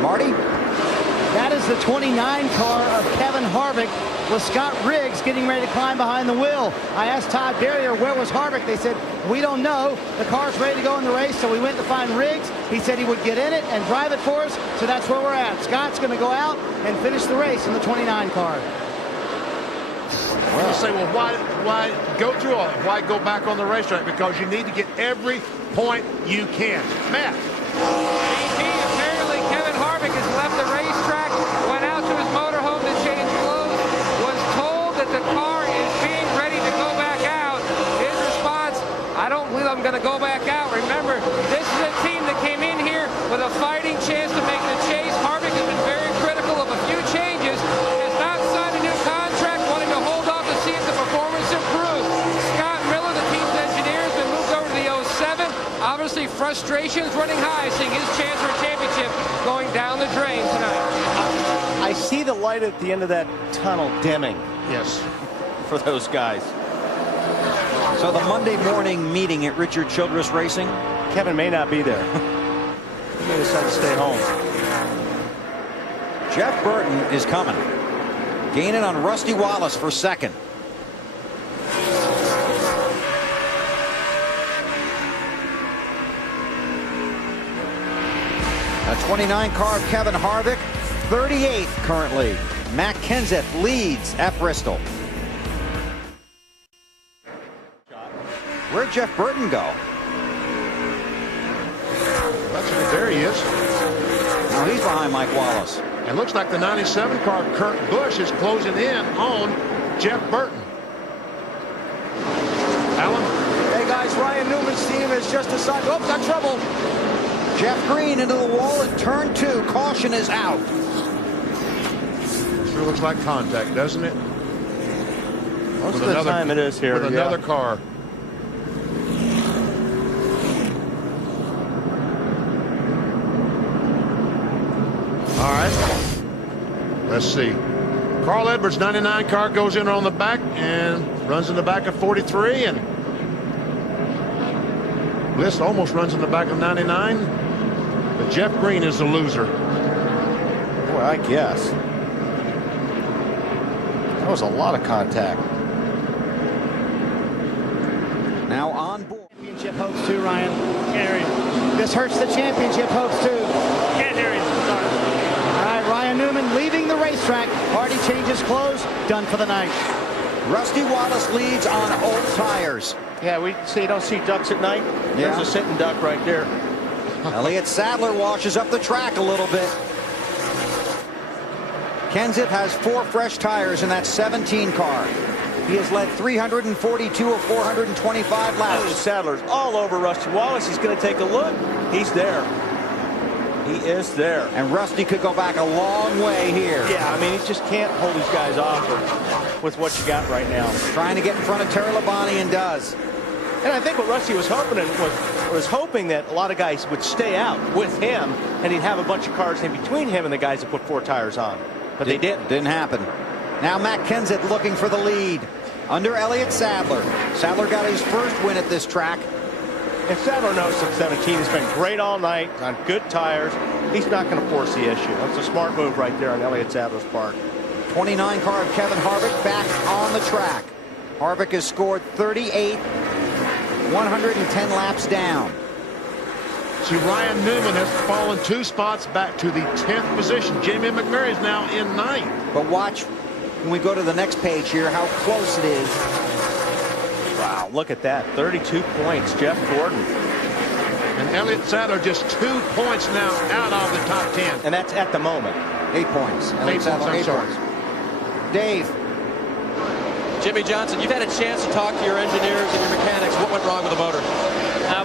Marty? That is the 29 car of Kevin Harvick with Scott Riggs getting ready to climb behind the wheel. I asked Todd Berrier where was Harvick. They said, we don't know. The car's ready to go in the race, so we went to find Riggs. He said he would get in it and drive it for us, so that's where we're at. Scott's going to go out and finish the race in the 29 car. Well, you say, well, why go through all that? Why go back on the racetrack? Because you need to get every point you can. Matt. Apparently Kevin Harvick has left the racetrack, went out to his motorhome to change clothes, was told that the car is being ready to go back out. His response, I don't believe I'm going to go back out. Remember, this is a team that came in here with a fighting chance to make the chase. Harvick has been very critical of a few changes, has not signed a new contract, wanting to hold off to see if the performance improves. Scott Miller, the team's engineer, has been moved over to the 07. Obviously, frustrations running high, seeing his chance for a championship going down the drain tonight. I see the light at the end of that tunnel dimming. Yes. For those guys. So the Monday morning meeting at Richard Childress Racing. Kevin may not be there. He may decide to stay home. Jeff Burton is coming. Gaining on Rusty Wallace for second. A 29 car of Kevin Harvick, 38th currently. Matt Kenseth leads at Bristol. Where'd Jeff Burton go? There he is. Now he's behind Mike Wallace. It looks like the 97 car of Kurt Busch is closing in on Jeff Burton. Alan? Hey guys, Ryan Newman's team has just decided, oh, got trouble. Jeff Green into the wall at turn 2. Caution is out. Sure looks like contact, doesn't it? Most of the time it is here. With another car. All right. Let's see. Carl Edwards' 99 car goes in on the back and runs in the back of 43, and Bliss almost runs in the back of 99. But Jeff Green is the loser. Boy, I guess. That was a lot of contact. Now on board. Championship hopes too, Ryan. Can't hear you. This hurts the championship hopes too. Can't hear you. Sorry. All right, Ryan Newman leaving the racetrack. Hardy changes clothes. Done for the night. Rusty Wallace leads on old tires. Yeah, we see you don't see ducks at night. Yeah. There's a sitting duck right there. Elliott Sadler washes up the track a little bit. Kenseth has 4 fresh tires in that 17 car. He has led 342 of 425 laps. Sadler's all over Rusty Wallace. He's going to take a look. He's there. He is there. And Rusty could go back a long way here. Yeah, I mean, he just can't hold these guys off with what you got right now. Trying to get in front of Terry Labonte and does. And I think what Rusty was hoping was hoping that a lot of guys would stay out with him, and he'd have a bunch of cars in between him and the guys that put 4 tires on. But they didn't. Didn't happen. Now Matt Kenseth looking for the lead under Elliott Sadler. Sadler got his first win at this track. And Sadler knows that 17 has been great all night on good tires. He's not going to force the issue. That's a smart move right there on Elliott Sadler's part. 29 car of Kevin Harvick back on the track. Harvick has scored 38, 110 laps down. See, Ryan Newman has fallen 2 spots back to the 10th position. Jamie McMurray is now in 9th. But watch when we go to the next page here how close it is. Wow, look at that. 32 points, Jeff Gordon. And Elliott Sadler just 2 points now out of the top 10. And that's at the moment. 8 points. Elliott Sadler, 8 points. Dave. Jimmy Johnson, you've had a chance to talk to your engineers and your mechanics. What went wrong with the motor?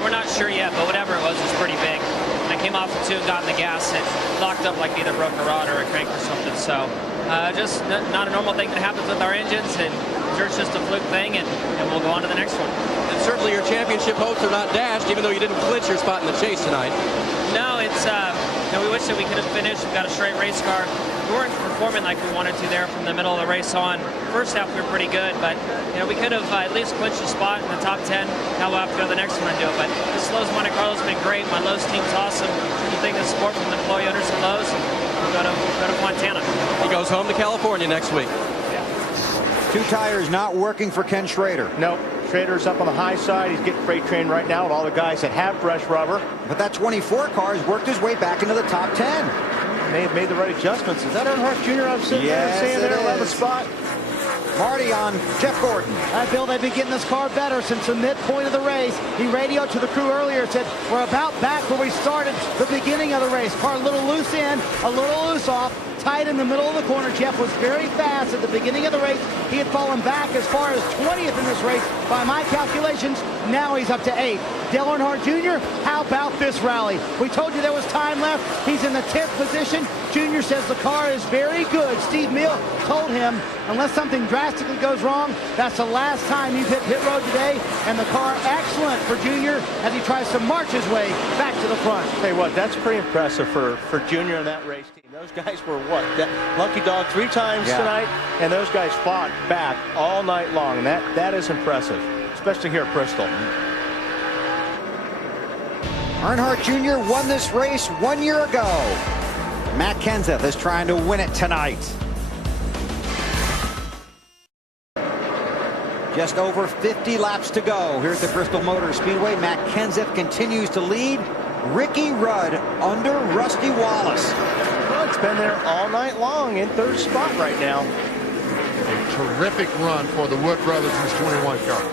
We're not sure yet, but whatever it was pretty big. When I came off the 2 and got in the gas, it locked up like either broke a rod or a crank or something. So just not a normal thing that happens with our engines, and sure it's just a fluke thing, and we'll go on to the next one. And certainly your championship hopes are not dashed, even though you didn't clinch your spot in the chase tonight. No, it's we wish that we could have finished. We've got a straight race car. We weren't performing like we wanted to there from the middle of the race on. First half we were pretty good, but we could have at least clinched a spot in the top 10. Now we'll have to go to the next one and do it. But this Lowe's Monte Carlo's been great. My Lowe's team's awesome. You think the support from the employee owners at Lowe's, we'll go to Montana. He goes home to California next week. 2 tires not working for Ken Schrader. Nope. Schrader's up on the high side. He's getting freight trained right now with all the guys that have fresh rubber. But that 24 car has worked his way back into the top 10. They have made the right adjustments. Is that Earnhardt Jr. I'm sitting Yes, there saying there, 11th is. spot? Marty on Jeff Gordon. Bill, they've been getting this car better since the midpoint of the race. He radioed to the crew earlier, said, we're about back where we started the beginning of the race. Car a little loose in, a little loose off, tight in the middle of the corner. Jeff was very fast at the beginning of the race. He had fallen back as far as 20th in this race by my calculations. Now he's up to 8th. Dale Earnhardt Jr., how about this rally? We told you there was time left. He's in the 10th position. Jr. says the car is very good. Steve Mill told him, unless something drastically goes wrong, that's the last time you've hit pit road today. And the car excellent for Jr. as he tries to march his way back to the front. Tell you what, that's pretty impressive for Jr. and that race team. Those guys were what? That lucky dog 3 times tonight, and those guys fought back all night long, and that is impressive, especially here at Bristol. Earnhardt Jr. won this race 1 year ago. Matt Kenseth is trying to win it tonight. Just over 50 laps to go here at the Bristol Motor Speedway. Matt Kenseth continues to lead. Ricky Rudd under Rusty Wallace. Rudd's been there all night long in 3rd spot right now. A terrific run for the Wood brothers in this 21 car.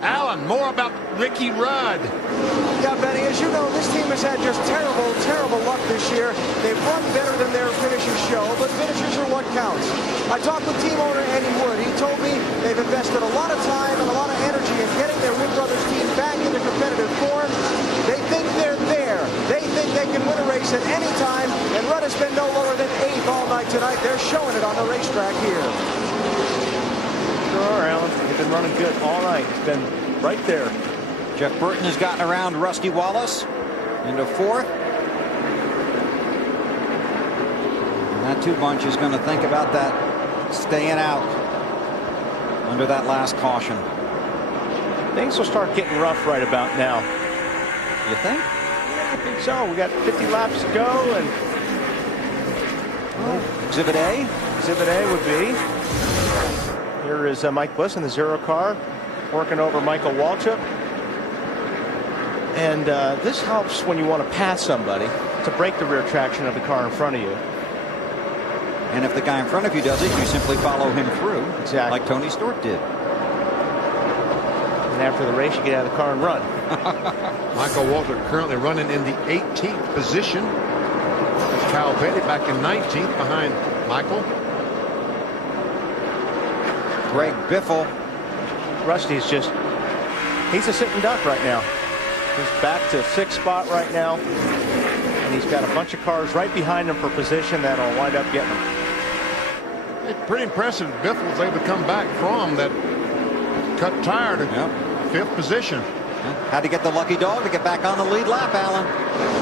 Alan, more about Ricky Rudd. Yeah, Benny, as you know, this team has had just terrible luck this year. They've run better than their finishers show, but finishers are what counts. I talked with team owner Eddie Wood. He told me they've invested a lot of time and a lot of energy in getting their Wood Brothers team back into competitive form. They think they're there. They think they can win a race at any time, and Rudd has been no lower than 8th all night tonight. They're showing it on the racetrack here. Sure, Alan. They've been running good all night. It's been right there. Jeff Burton has gotten around Rusty Wallace into 4th. And that 2 bunch is going to think about that staying out under that last caution. Things will start getting rough right about now. You think? I think so. We got 50 laps to go, and Exhibit A? Exhibit A would be. Here is Mike Bliss in the 0 car, working over Michael Waltrip. And this helps when you want to pass somebody to break the rear traction of the car in front of you. And if the guy in front of you does it, you simply follow him through. Exactly. Like Tony Stewart did. And after the race, you get out of the car and run. Michael Waltrip currently running in the 18th position. Kyle Petty back in 19th behind Michael. Greg Biffle. Rusty's just, he's a sitting duck right now. He's back to 6th spot right now. And he's got a bunch of cars right behind him for position that'll wind up getting him. It's pretty impressive. Biffle was able to come back from that cut tire to 5th position. Had to get the lucky dog to get back on the lead lap, Alan.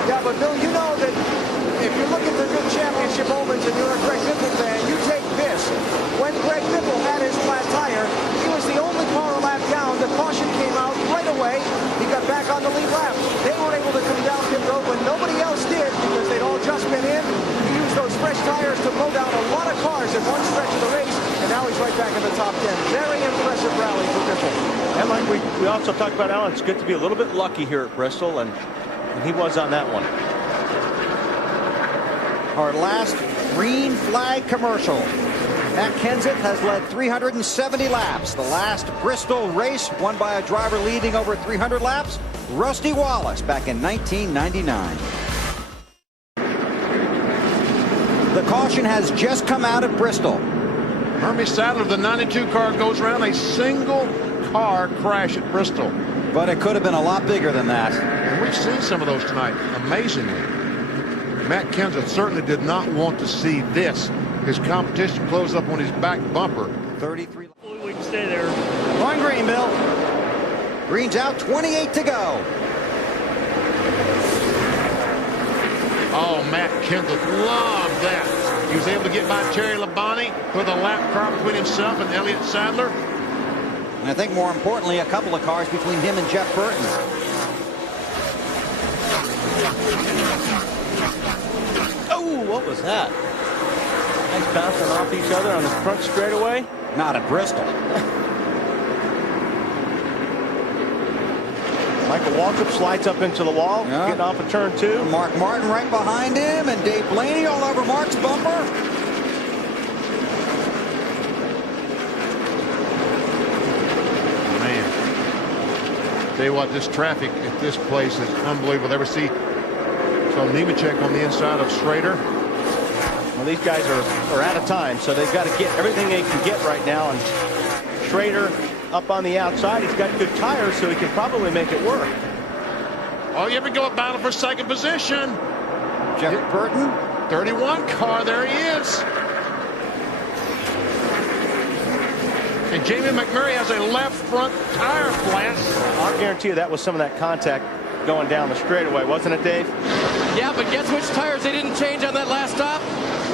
Yeah, but Bill, you know that if you're looking for good championship omens and you're a Greg Biffle fan, you take this. When Greg Biffle had his flat tire, he was the only car a lap down. The caution came out right away. He got back on the lead lap. They were able to come down pit road when nobody else did because they'd all just been in. He used those fresh tires to mow down a lot of cars at one stretch of the race, and now he's right back in the top 10. Very impressive rally for Biffle. And like we also talked about, Alan, it's good to be a little bit lucky here at Bristol, and he was on that one. Our last green flag commercial. Matt Kenseth has led 370 laps. The last Bristol race won by a driver leading over 300 laps, Rusty Wallace, back in 1999. The caution has just come out at Bristol. Hermie Sadler, the 92 car, goes around a single car crash at Bristol. But it could have been a lot bigger than that. And we've seen some of those tonight, amazingly. Matt Kenseth certainly did not want to see this. His competition closed up on his back bumper. 33. We can stay there. Going green, Bill. Green's out, 28 to go. Oh, Matt Kenseth loved that. He was able to get by Terry Labonte with a lap car between himself and Elliott Sadler. And I think more importantly, a couple of cars between him and Jeff Burton. Oh, what was that? Nice bouncing off each other on the front straightaway. Not at Bristol. Michael Waltrip slides up into the wall, getting off of turn 2. Mark Martin right behind him, and Dave Blaney all over Mark's bumper. Man, tell you what, this traffic at this place is unbelievable. Ever see so Nemechek on the inside of Schrader? Well, these guys are out of time, so they've got to get everything they can get right now. And Schrader up on the outside. He's got good tires, so he can probably make it work. Oh, you ever go up battle for second position? Jeff Burton. 31 car, there he is. And Jamie McMurray has a left front tire flat. I'll guarantee you that was some of that contact going down the straightaway, wasn't it, Dave? Yeah, but guess which tires they didn't change on that last stop?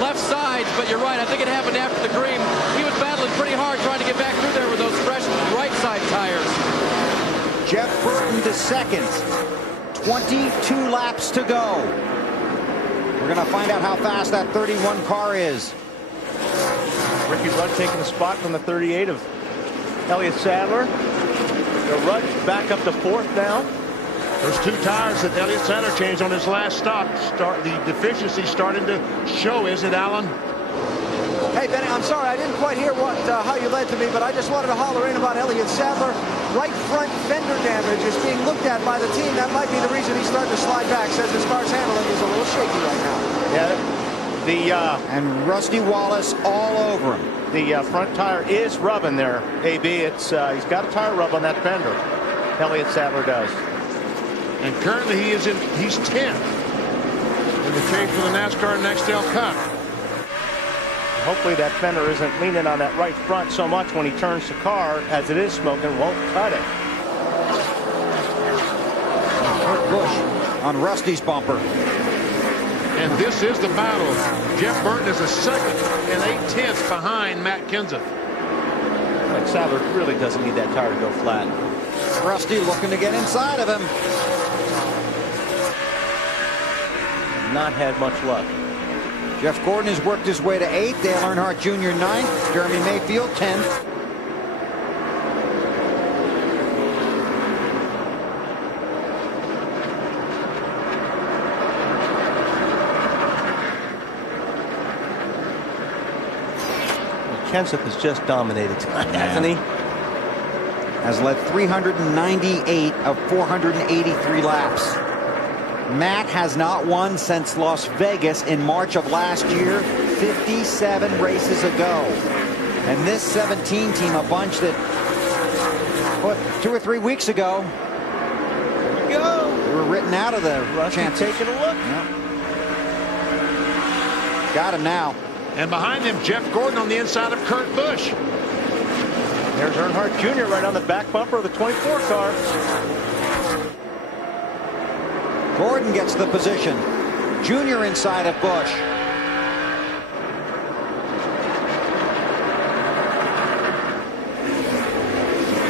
Left sides, but you're right. I think it happened after the green. He was battling pretty hard trying to get back through there with those fresh right side tires. Jeff Burton to second. 22 laps to go. We're going to find out how fast that 31 car is. Ricky Rudd taking a spot from the 38 of Elliott Sadler. Rudd back up to 4th now. Those 2 tires that Elliott Sadler changed on his last stop. The deficiency starting to show, isn't it, Alan? Hey, Benny, I'm sorry, I didn't quite hear how you led to me, but I just wanted to holler in about Elliott Sadler. Right front fender damage is being looked at by the team. That might be the reason he's starting to slide back. Says his car's handling is a little shaky right now. Yeah, and Rusty Wallace all over him. The front tire is rubbing there, AB. It's he's got a tire rub on that fender. Elliott Sadler does. And currently he's 10th in the chase for the NASCAR Nextel Cup. Hopefully that fender isn't leaning on that right front so much when he turns the car, as it is smoking, won't cut it. Kurt Busch on Rusty's bumper. And this is the battle. Jeff Burton is a 2nd and 8/10 behind Matt Kenseth. Like Sadler really doesn't need that tire to go flat. Rusty looking to get inside of him. Not had much luck. Jeff Gordon has worked his way to 8th. Dale Earnhardt Jr. 9th. Jeremy Mayfield 10th. Kenseth has just dominated tonight, hasn't he? Has led 398 of 483 laps. Matt has not won since Las Vegas in March of last year, 57 races ago. And this 17 team, a bunch that, what, 2 or 3 weeks ago, Here we go. they were written out of the championship. Taking a look. Yep. Got him now. And behind him, Jeff Gordon on the inside of Kurt Busch. There's Earnhardt Jr. right on the back bumper of the 24 car. Gordon gets the position. Jr. inside of Busch.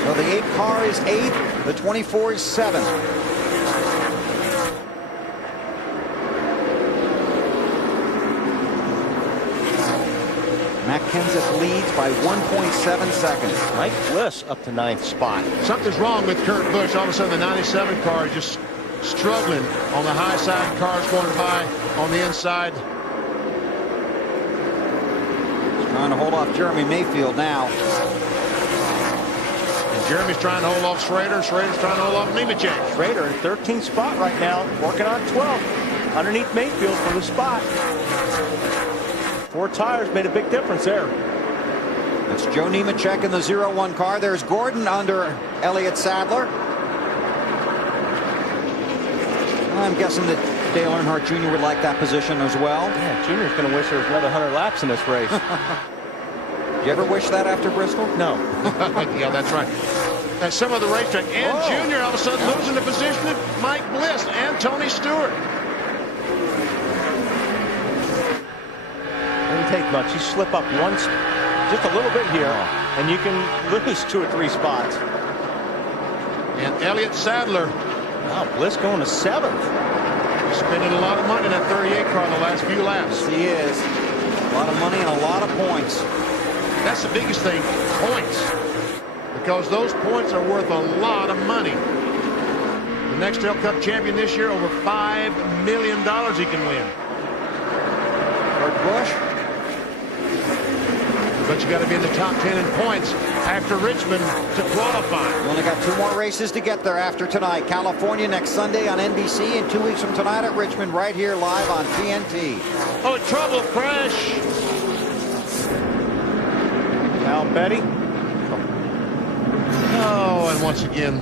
So the 8 car is 8th, the 24 is 7th. Matt Kenseth leads by 1.7 seconds. Mike Bliss up to 9th spot. Something's wrong with Kurt Busch. All of a sudden, the 97 car is just struggling on the high side. Cars going by on the inside. He's trying to hold off Jeremy Mayfield now. And Jeremy's trying to hold off Schrader. Schrader's trying to hold off Nemechek. Schrader in 13th spot right now, working on 12th. Underneath Mayfield for the spot. 4 tires made a big difference there. It's Joe Nemechek in the 0-1 car. There's Gordon under Elliott Sadler. I'm guessing that Dale Earnhardt Jr. would like that position as well. Yeah, Jr.'s going to wish there was another 100 laps in this race. You ever wish that after Bristol? No. Yeah, that's right. And some of the racetrack. And Jr. all of a sudden losing the position of Mike Bliss and Tony Stewart. Doesn't take much. You slip up once, just a little bit here, and you can lose 2 or 3 spots. And Elliott Sadler. Wow, Bliss going to 7th. Spending a lot of money in that 38 car in the last few laps. Yes, he is. A lot of money and a lot of points. That's the biggest thing, points. Because those points are worth a lot of money. The Nextel Cup champion this year, over $5 million he can win. Kurt Busch. But you got to be in the top 10 in points after Richmond to qualify. You only got 2 more races to get there after tonight. California next Sunday on NBC, and 2 weeks from tonight at Richmond, right here live on TNT. Oh, trouble, crash. Al Petty. Oh, and once again,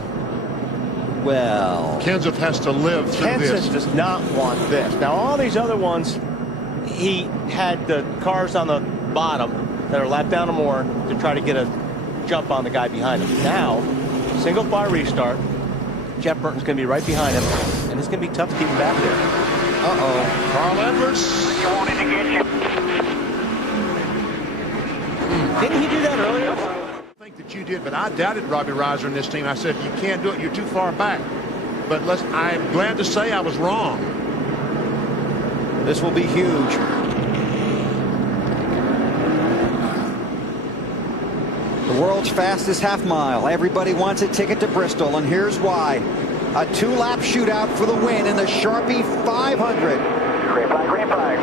well, Kenseth has to live through this. Kenseth does not want this. Now, all these other ones, he had the cars on the bottom that are lapped down or more to try to get a jump on the guy behind him. Now, single file restart. Jeff Burton's going to be right behind him, and it's going to be tough to keep him back there. Uh-oh. Carl Edwards. You wanted to get you. Didn't he do that earlier? I think that you did, but I doubted Robbie Reiser in this team. I said, you can't do it. You're too far back. But I'm glad to say I was wrong. This will be huge. The world's fastest half mile. Everybody wants a ticket to Bristol, and here's why. A 2-lap shootout for the win in the Sharpie 500. Green flag, green flag.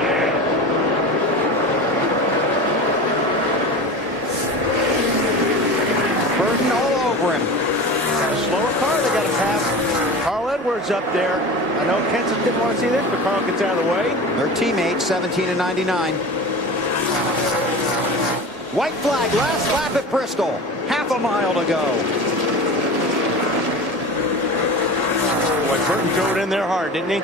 Burton all over him. Got a slower car they got to pass. Carl Edwards up there. I know Kenseth didn't want to see this, but Carl gets out of the way. Their teammates, 17 and 99. White flag, last lap at Bristol. Half a mile to go. Boy, Burton drove it in there hard, didn't he?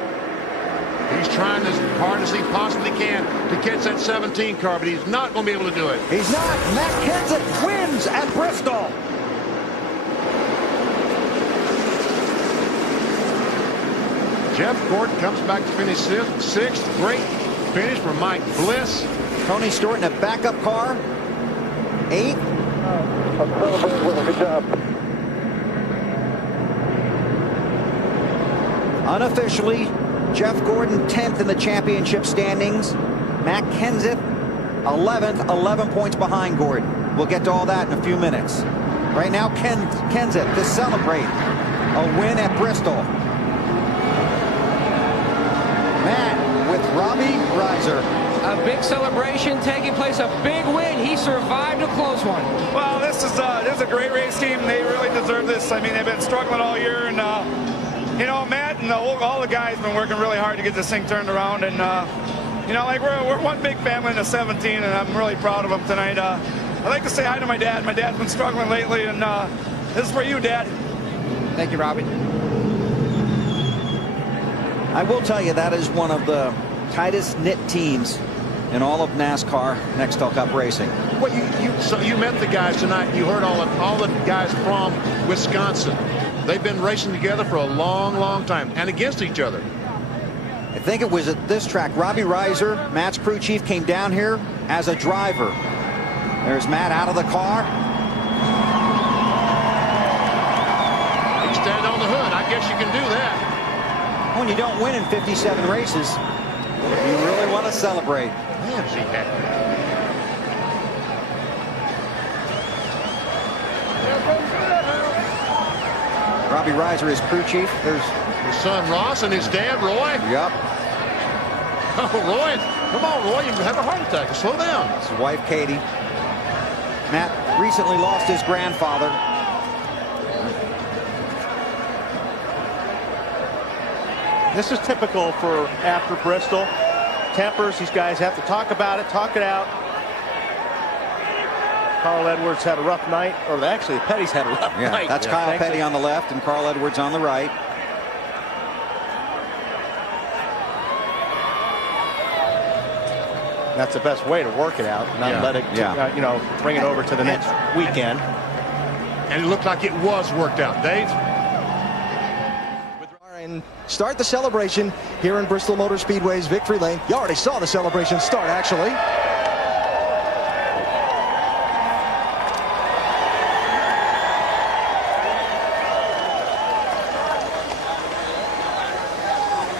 He's trying as hard as he possibly can to catch that 17 car, but he's not going to be able to do it. He's not. Matt Kenseth wins at Bristol. Jeff Gordon comes back to finish 6th. Great finish for Mike Bliss. Tony Stewart in a backup car. 8th. Good job. Unofficially, Jeff Gordon 10th in the championship standings. Matt Kenseth 11th, 11 points behind Gordon. We'll get to all that in a few minutes. Right now, Kenseth to celebrate a win at Bristol. Matt with Robbie Reiser. A big celebration taking place, a big win. He survived a close one. Well, this is a great race team. They really deserve this. I mean, they've been struggling all year, and you know, Matt and all the guys have been working really hard to get this thing turned around. And you know, like we're one big family in the 17, and I'm really proud of them tonight. I'd like to say hi to my dad. My dad's been struggling lately, and this is for you, Dad. Thank you, Robbie. I will tell you that is one of the tightest knit teams in all of NASCAR Nextel Cup racing. Well, so you met the guys tonight. You heard all the guys from Wisconsin. They've been racing together for a long, long time and against each other. I think it was at this track. Robbie Reiser, Matt's crew chief, came down here as a driver. There's Matt out of the car. Extend on the hood. I guess you can do that. When you don't win in 57 races, you really want to celebrate. Man, is he happy. Robbie Reiser is crew chief. There's his son Ross and his dad Roy. Yep. Oh, Roy, come on, Roy, you have a heart attack. Slow down. His wife Katie. Matt recently lost his grandfather. This is typical for after Bristol. Tempers, these guys have to talk about it, talk it out. Carl Edwards had a rough night, or actually Petty's had a rough night. That's Kyle Petty on the left and Carl Edwards on the right. That's the best way to work it out, not let it, you know, bring it over to the next weekend. And it looked like it was worked out. Dave? And start the celebration here in Bristol Motor Speedway's Victory Lane. You already saw the celebration start, actually.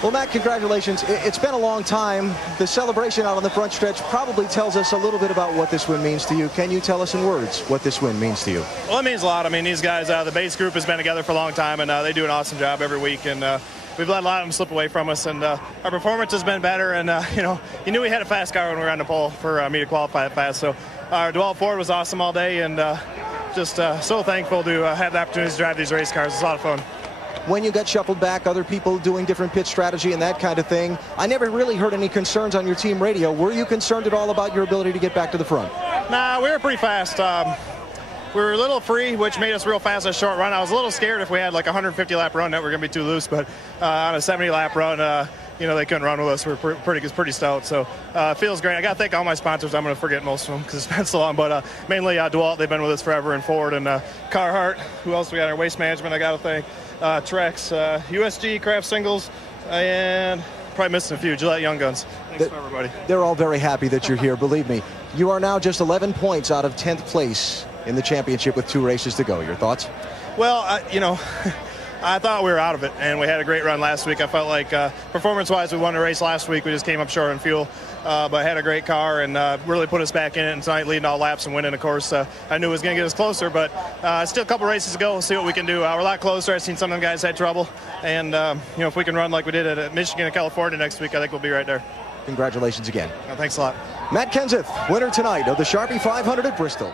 Well, Matt, congratulations. It's been a long time. The celebration out on the front stretch probably tells us a little bit about what this win means to you. Can you tell us in words what this win means to you? Well, it means a lot. I mean, these guys, the base group has been together for a long time, and they do an awesome job every week. And we've let a lot of them slip away from us, and our performance has been better. And, you know, you knew we had a fast car when we were on the pole for me to qualify fast. So our Dwell Ford was awesome all day, and just so thankful to have the opportunity to drive these race cars. It's a lot of fun. When you got shuffled back, other people doing different pit strategy and that kind of thing, I never really heard any concerns on your team radio. Were you concerned at all about your ability to get back to the front? Nah, we were pretty fast. We were a little free, which made us real fast on a short run. I was a little scared if we had like a 150-lap run that we're going to be too loose, but on a 70-lap run, you know, they couldn't run with us. We're pretty stout, so it feels great. I got to thank all my sponsors. I'm going to forget most of them because it's been so long, but mainly DeWalt. They've been with us forever, and Ford and Carhartt. Who else we got? Our waste management, I got to thank. Trex, USG, Craft Singles, and probably missing a few. Gillette Young Guns. Thanks for everybody. They're all very happy that you're here, believe me. You are now just 11 points out of 10th place in the championship with 2 races to go. Your thoughts? Well, you know, I thought we were out of it, and we had a great run last week. I felt like performance-wise, we won a race last week. We just came up short on fuel, but had a great car and really put us back in it. And tonight, leading all laps and winning, of course, I knew it was going to get us closer, but still a couple races to go. We'll see what we can do. We're a lot closer. I've seen some of them guys had trouble, and you know, if we can run like we did at Michigan and California next week, I think we'll be right there. Congratulations again. Well, thanks a lot. Matt Kenseth, winner tonight of the Sharpie 500 at Bristol.